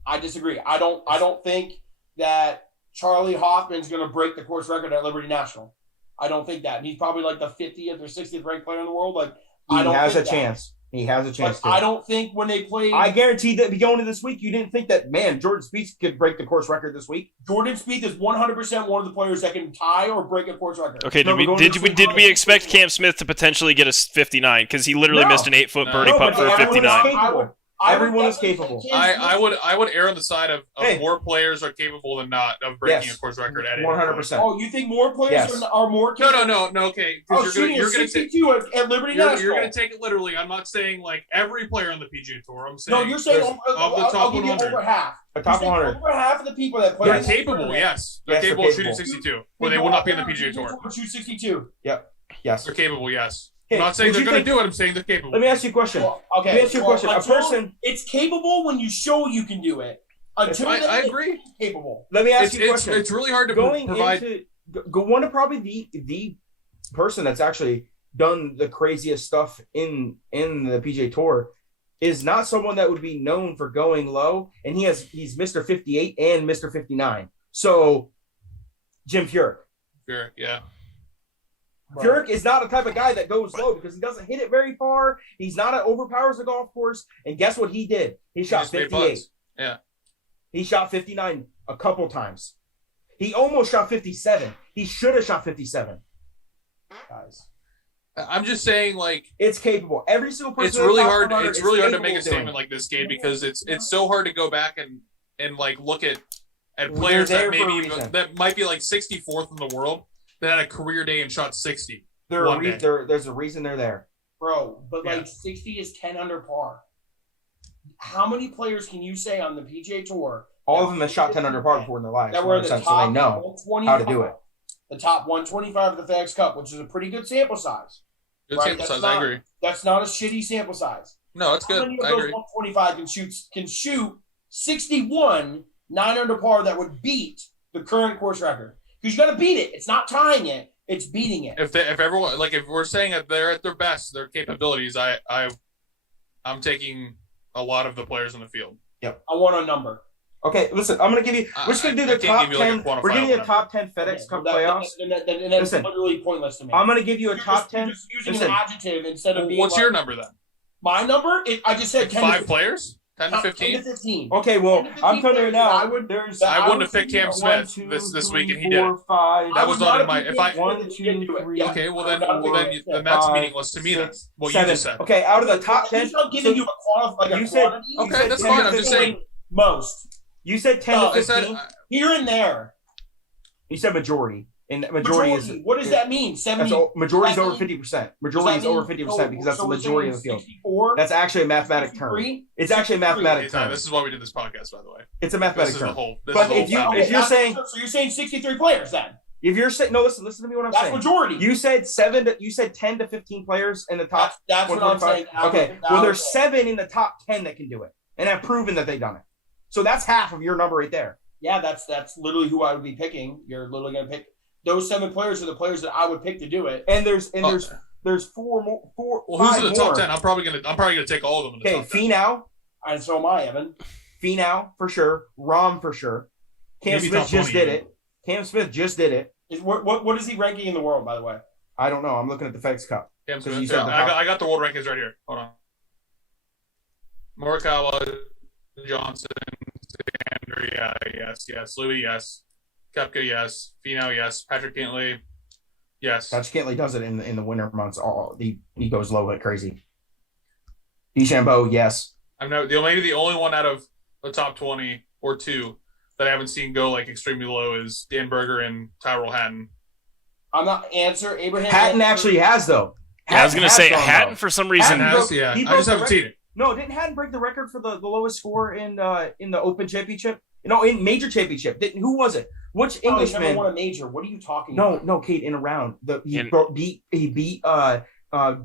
I disagree. I don't think that Charlie Hoffman's going to break the course record at Liberty National. I don't think that. He's probably like the 50th or 60th ranked player in the world. Like he I don't has a think that. chance. He has a chance. I don't think when they play. I guarantee that going into this week, you didn't think that Jordan Spieth could break the course record this week. Jordan Spieth is 100% one of the players that can tie or break a course record. Okay, No, did we expect Cam Smith to potentially get a 59? Because he literally missed an 8-foot birdie No, putt but for a everyone is 59. capable. Everyone is capable. I would err on the side of Hey. more players are capable than not of breaking a course record at 100%. Oh, you think more players Yes. are more capable? No. Okay, Oh, because shooting you're a gonna take 62 at Liberty National. you're gonna take it literally. I'm not saying like every player on the PGA Tour. I'm saying No, you're saying There's- I'll give you over half. A top You're saying 100. Over half of the people that play. they're in this capable. tournament, Yes, they're Yes, they're capable of shooting capable. 62, but they will not be on the PGA Tour. Shoot 62. Yes. They're capable. Yes. Okay, I'm not saying would they're you going to think- do it. I'm saying they're capable. Let me ask you a question. Well, okay. Let me ask you a question. A until person. It's capable when you show you can do it. Until then, I it's agree. capable. Let me ask It's, you a question. it's really hard to Going provide. into one of probably the person that's actually done the craziest stuff in the PGA Tour is not someone that would be known for going low, and he's Mr. 58 and Mr. 59. So Jim Furyk. Yeah. Furyk is not a type of guy that goes low because he doesn't hit it very far. He's not overpowers the golf course. And guess what he did? He shot just made 58. putts. Yeah. He shot 59 a couple times. He almost shot 57. He should have shot 57. Guys. I'm just saying, like, It's capable. Every single person. it's really in the top hard. 100 It's is really hard to capable make a of doing statement it. like this, Gabe, because it's so hard to go back and like look at They're players there that for a maybe reason. that might be like 64th in the world that had a career day and shot 60. There's a reason they're there. Bro, but Yeah. like 60 is 10 under par. How many players can you say on the PGA Tour All of them have shot 10 under par before in their lives. that were the 100%, top so they know 125, how to do it. The top 125 of the FedEx Cup, which is a pretty good sample size. Good Right, sample that's size. I not- agree. That's not a shitty sample size. No, that's How good. many of I those agree. 125 can shoot 61 9 under par that would beat the current course record? Because you got to beat it. It's not tying it. It's beating it. If everyone, like, if we're saying that they're at their best, their capabilities, I'm taking a lot of the players in the field. I want a number. Okay, listen, I'm going to give you. We're just going to do I the can't top give you, like, a 10. We're giving you the quantifiable top 10 FedEx Cup playoffs. And that's Listen, literally pointless to me. I'm going to give you a You're top just- 10. You're just using Listen. an adjective instead of Well, being what's like, your number then? My number? I just said 10 5 to players? 10 to 10 to 15? 15. Okay, well, 10 to 15 I'm telling you players now. that I would- There's that I I wouldn't would have picked think Cam of Smith 1, 2, this week, and he 3, did. 4, 5. That I was would not in have my. picked If I Cam One, Smith if he two, didn't do it. three, Yeah. okay, well I then, would have well then, picked then Cam that's five, meaningless to me. Then 6, what you 7. just said. Okay, out of the top At 10. least I'm giving so you a you said- quantity. Okay, you said that's 10 fine. to I'm just 15. saying. Most. You said 10 No, to I said 15. Here and there. You said majority. And majority is. What does that mean? 70. Majority is over 70? 50%. Majority is over 50% because that's the we're majority saying of the field. 64, That's actually a mathematic term. 63? It's actually a 63. mathematic term. This is why we did this podcast, by the way. It's a This mathematic is the term. whole. This But is the if you- whole if you're saying- so you're saying 63 players then? If you're saying no, listen to me what I'm That's saying. majority. You said 10 to 15 players in the top. That's what I'm 125. saying. Okay, well there's 7 in the top 10 that can do it, and have proven that they've done it. So that's half of your number right there. Yeah, that's literally who I would be picking. You're literally going to pick those 7 players are the players that I would pick to do it. And there's 4 more. Well, 5 who's in the top more. 10? I'm probably gonna take all of them in the Okay, top 10. Finau, And so am I, Evan. Finau for sure. Rom for sure. Cam Maybe Smith top just 20 did it. Cam Smith just did it. What is he ranking in the world, by the way? I don't know. I'm looking at the FedEx Cup. Cam Because Smith. you said Yeah, the I top. got the world rankings right here. Hold on. Morikawa, Johnson, Xander, yes. Louis, yes. Koepka, yes. Finau, yes. Patrick Cantlay, yes. Patrick Cantlay does it in the winter months. He goes low like crazy. DeChambeau, yes. I'm maybe the only one out of the top 20 or 2 that I haven't seen go like extremely low is Dan Berger and Tyrell Hatton. I'm not answer Abraham. Hatton actually has though. Yeah, I was gonna Hatton say has gone Hatton low. for some reason. Hatton broke- Yeah, he I broke just the haven't record. seen it. No, didn't Hatton break the record for the lowest score in the Open Championship No, in major championship. Who was it? Which He Englishman? never won a major. What are you talking about? No, Kate. In a round, he beat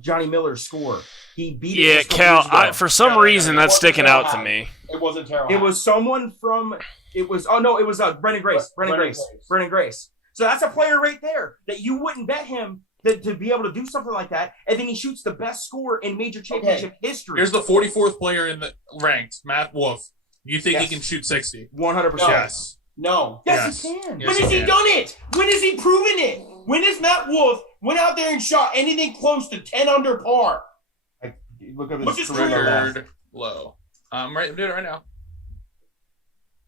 Johnny Miller's score. He beat. Yeah, Cal. For some reason, that's sticking out to me. It wasn't terrible. It was someone from. It was Brendan Grace. Brendan Grace. So that's a player right there that you wouldn't bet him to be able to do something like that, and then he shoots the best score in major championship history. Here's the 44th player in the ranked, Matt Wolff. You think he can shoot 60? 100%. Yes. No. Yes, he can. Yes, When has he done it? When has he proven it? When has Matt Wolff went out there and shot anything close to 10 under par? Look at What's his his career Record low. I'm doing it right now.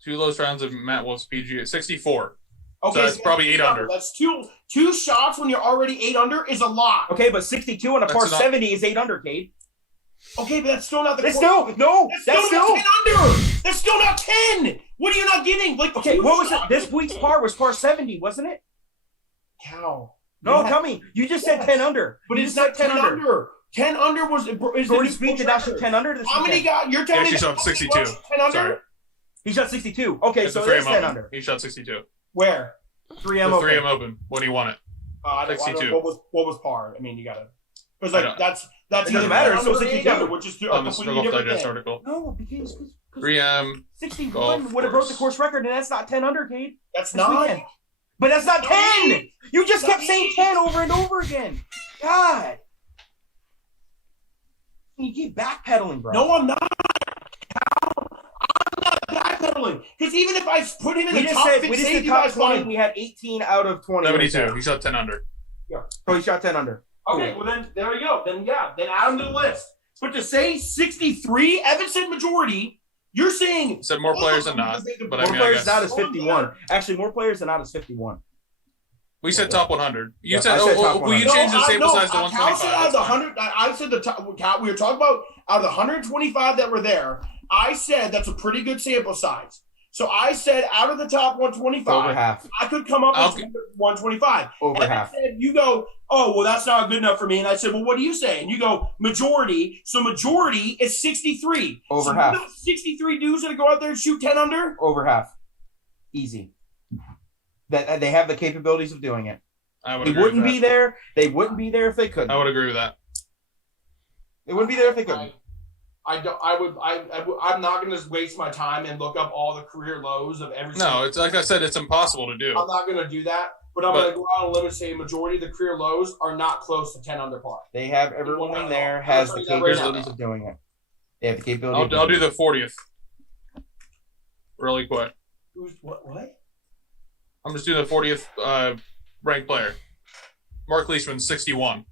2 lowest rounds of Matt Wolff's PGA, 64. Okay, So that's probably 8 under. That's two shots when you're already 8 under is a lot. Okay, but 62 on a par That's not- 70 is 8 under, Cade. Okay, but that's still not the. That's still That's that's still still. not 10 under. That's still not 10. What are you not getting? Like Okay, two what was it? shots? This week's par was par 70, wasn't it? Cow. No, Yeah. tell me. You just said Yes. 10 under. But You it's just not said 10 under. 10 under was. Is Jordan the Spieth did not shoot 10 under this How many weekend. guys? You're telling He me actually that shot 62. 10 under? Sorry. He shot 62. Okay, It's so the it is 3M 10 Open. under. He shot 62. Where? 3M The open. 3M Open when he won it. I don't 62. know what was par. I mean, you gotta. Because I like don't- that's It doesn't either matter, 10 it's still under or 62. 8 under, which is a On the completely Golf different Digest thing. article. No, because 3M. 61 Golf would have broke the course. course record, and that's not 10 under, Cade. That's This not. weekend. But that's not 10. You just kept saying 10 over and over again. God. You keep backpedaling, bro. No, I'm not. I'm not backpedaling. Because even if I put him in we the just top said 15, we just you did top guys 20. fine. We had 18 out of 20. 72. He shot 10 under. So he shot 10 under. Okay, well then there you go. Then then add him to the list. But to say 63, Evan said majority. You're saying He said more players than not. But I More mean, I players guess. than not is 51. Actually, more players than not is 51. We said top 100. You Yeah, said, I said top will you 100. change the sample size to Cal 125? said out of That's the fine. 100. I said the top. Cal, we were talking about out of the 125 that were there. I said that's a pretty good sample size. So I said out of the top 125, Over half. I could come up with 125. Over And I half. said, you go, oh, well, that's not good enough for me. And I said, well, what do you say? And you go, majority. So majority is 63. Over so half. You know 63 dudes that go out there and shoot 10 under? Over half. Easy. That they have the capabilities of doing it. I would They agree wouldn't with be that. there. They wouldn't be there if they couldn't. I would agree with that. They wouldn't be there if they couldn't. I'm not going to waste my time and look up all the career lows of every single. No, it's like I said, it's impossible to do. I'm not going to do that. But I'm going to go out on a limb and say a majority of the career lows are not close to 10 under par. They have everyone in there has the capabilities of doing it. They have the capability. I'll do the 40th. Really quick. Who's what? I'm just doing the 40th ranked player. Mark Leishman, 61.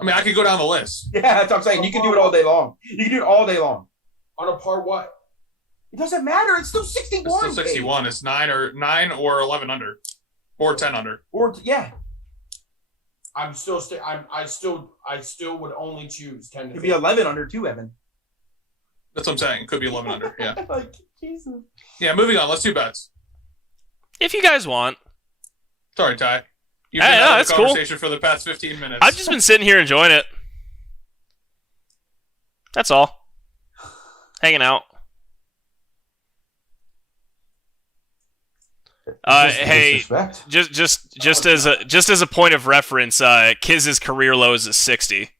I mean, I could go down the list. Yeah, that's what I'm saying. You can do it all day long. You can do it all day long. On a par what? It doesn't matter. It's still 61. It's still 61. It's 9 or 11 under, or 10 under. Or yeah, I still would only choose 10 to it'd be 15. 11 under too, Evan. That's what I'm saying. It could be 11 under. Yeah. Like Jesus. Yeah. Moving on. Let's do bets. If you guys want. Sorry, Ty. You've Hey, been no, having that's a cool. conversation for the past 15 minutes. I've just been sitting here enjoying it. That's all. Hanging out. Hey, Disrespect. just as a point of reference, Kiz's career low is at 60.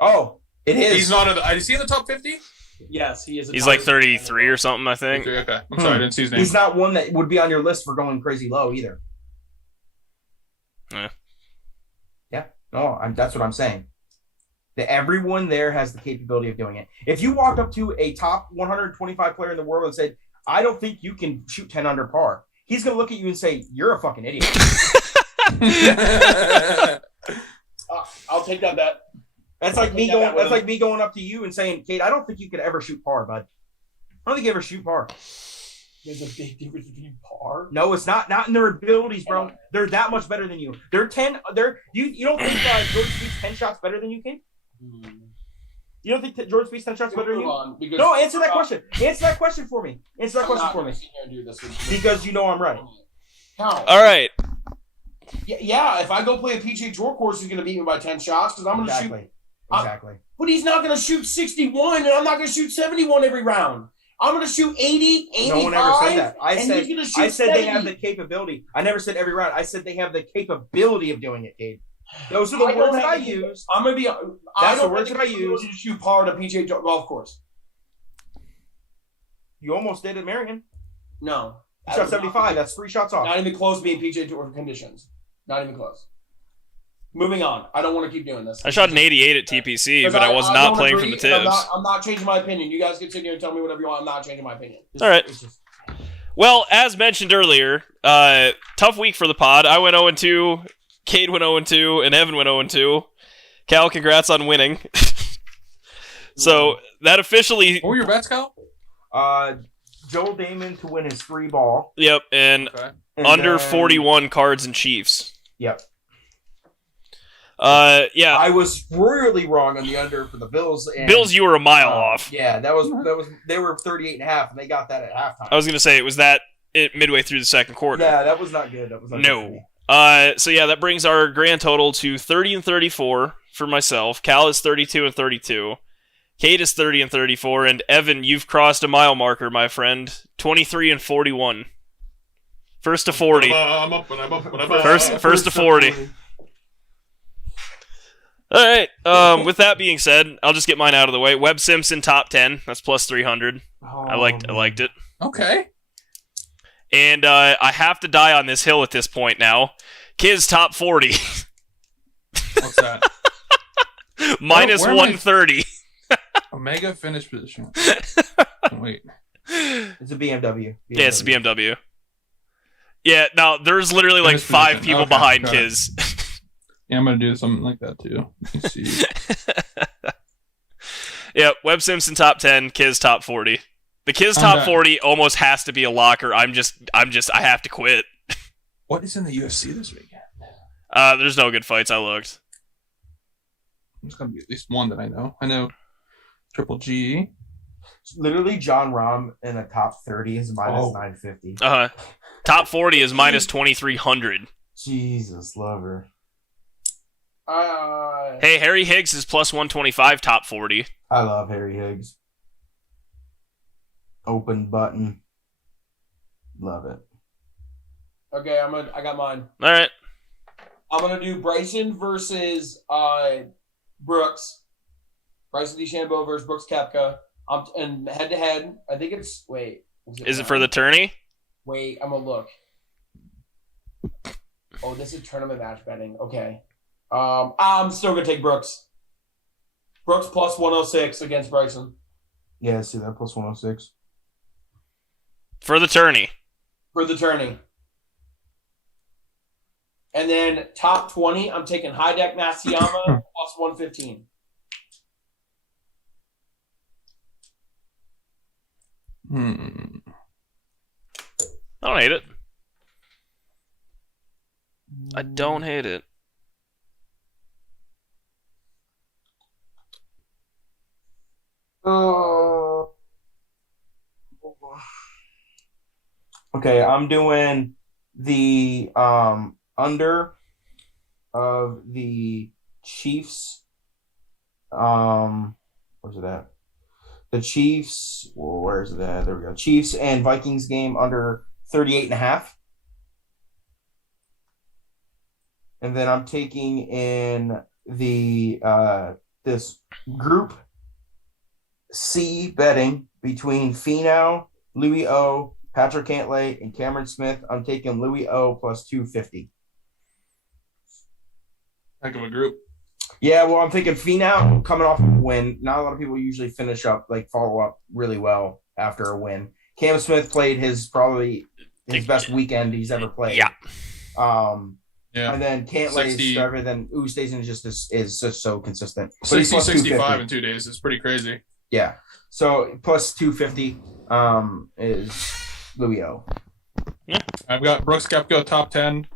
Oh, it is. He's not. Is he in the top 50? Yes, he is. He's like 33 or something, I think. Okay. I'm sorry. I didn't see his name. He's not one that would be on your list for going crazy low either. Yeah. Yeah. No, that's what I'm saying. That everyone there has the capability of doing it. If you walked up to a top 125 player in the world and said, "I don't think you can shoot 10 under par," he's gonna look at you and say, "You're a fucking idiot." I'll take that bet. That's like me going. That's like me going up to you and saying, "Kate, I don't think you could ever shoot par, bud. I don't think you ever shoot par." There's a big difference between par. No, it's not. Not in their abilities, bro. They're that much better than you. They're 10. You don't think Jordan Spieth's 10 shots better than you, Kate? You don't think that Jordan Spieth's 10 shots better than you? No, answer that question. Answer that question for me. Answer that question for me. Because you know I'm right. How? All right. Yeah, if I go play a PGA Tour course, he's going to beat me by 10 shots because I'm going to shoot. Exactly. But he's not going to shoot 61, and I'm not going to shoot 71 every round. I'm going to shoot 80, 85. No one ever said that. and he's gonna shoot I said they 70. have the capability. I never said every round. I said they have the capability of doing it, Cade. Those are the words that I used. I'm going to be. That's the words that I used. To shoot par at a PGA golf course. You almost did at Marion. No. You shot 75. That's 3 shots off. Not even close to being PGA Tour conditions. Not even close. Moving on. I don't want to keep doing this. I shot an 88 at TPC, but I was not playing from the tips. I'm not changing my opinion. You guys can sit here and tell me whatever you want. I'm not changing my opinion. All right. Well, as mentioned earlier, tough week for the pod. I went 0-2, Cade went 0-2, and Evan went 0-2. Cal, congrats on winning. So that officially. What were your bets, Kyle? Joel Damon to win his 3 ball. Yep, and under 41 cards and Chiefs. Yep. Yeah. I was really wrong on the under for the Bills. And, Bills, you were a mile off. Yeah, that was they were 38.5, and they got that at halftime. I was gonna say it was that midway through the second quarter. Yeah, that was not good. That was not No. good for me. So yeah, that brings our grand total to 30-34 for myself. Cal is 32-32. Kate is 30-34, and Evan, you've crossed a mile marker, my friend. 23-41. First to 40. I'm up. First to 40. All right. With that being said, I'll just get mine out of the way. Webb Simpson top 10. That's plus 300. I liked it. Okay. And I have to die on this hill at this point now. Kiz top 40. What's that? Minus where am I? 130. Omega finish position. Wait. It's a BMW. Yeah, it's a BMW. Yeah, now there's literally like Finish 5 position. people Okay, behind got it. Kiz. Yeah, I'm gonna do something like that too. Let me see. Yep, Webb Simpson top 10, Kiz top 40. The Kiz I'm top done. 40 almost has to be a locker. I have to quit. What is in the UFC this weekend? There's no good fights. I looked. There's gonna be at least one that I know. I know Triple G. Literally, John Rahm in a top 30 is minus Oh. 950. Top 40 is minus 2,300. Jesus, lover. Hey, Harry Higgs is plus 125 top 40. I love Harry Higgs. Open button. Love it. Okay, I got mine. All right. I'm gonna do Bryson versus Brooks. Bryson DeChambeau versus Brooks Koepka. And head to head. I think it's Is it for the tourney? Wait, I'm gonna look. Oh, this is tournament match betting. Okay. I'm still gonna take Brooks. Brooks plus 106 against Bryson. Yeah, see that plus 106. For the tourney. For the tourney. And then top 20, I'm taking Hidek Matsuyama plus 115. I don't hate it. I don't hate it. Okay, I'm doing the under of the Chiefs. Where's it at? The Chiefs. Well, where's it at? There we go. Chiefs and Vikings game under 38.5. And then I'm taking in the this group C betting between Finau, Louis O, Patrick Cantlay, and Cameron Smith. I'm taking Louis O plus 250. Heck of a group. Yeah, well, I'm thinking Finau coming off a win. Not a lot of people usually finish up, follow up really well after a win. Cam Smith played probably his best weekend he's ever played. Yeah. Yeah. And then Cantlay 60 is better than Ustazen is just so consistent. But he's 60, plus 65 250. in 2 days. It's pretty crazy. Yeah. So plus 250 is Louis O. I've got Brooks Koepka top 10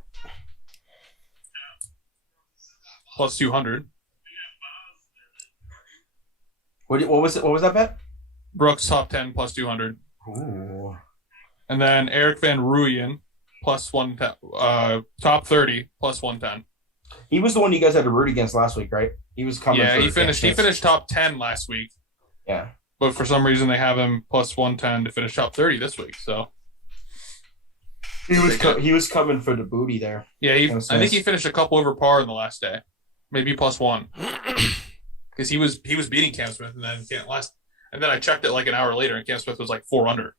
plus 200. What was it? What was that bet? Brooks top 10 plus 200. Ooh. And then Eric Van Rooyen plus 110. Top 30 plus 110. He was the one you guys had to root against last week, right? He was coming. Yeah, for he the finished. He championship. finished top 10 last week. Yeah. but for some reason they have him plus 110 to finish top 30 this week. So he was coming for the booty there. yeah, I think he finished a couple over par in the last day, maybe plus 1, because he was beating Cam Smith, and then I checked it like an hour later, and Cam Smith was like 4 under.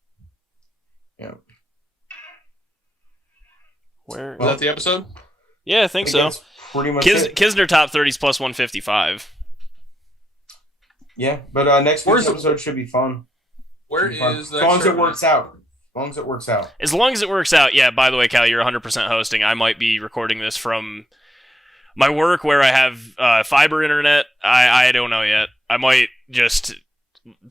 Yeah. Where? Was that the episode? Yeah, I think so. That's pretty much it. Kisner top 30s plus 155. Yeah, but next week's Where's the- episode should be fun. Where Should be fun. is As that? long as it works out. As long as it works out. As long as it works out, yeah, by the way, Cal, you're 100% hosting. I might be recording this from my work where I have fiber internet. I don't know yet. I might just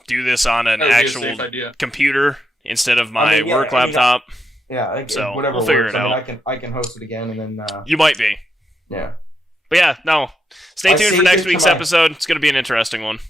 do this on an That would be a actual safe idea. computer instead of my I mean, work I mean, laptop. Yeah, So, whatever we'll figure works. it I mean, out. I can host it again, and then You might be. yeah. But yeah, no. Stay I tuned for saved next it to week's my- episode. It's going to be an interesting one.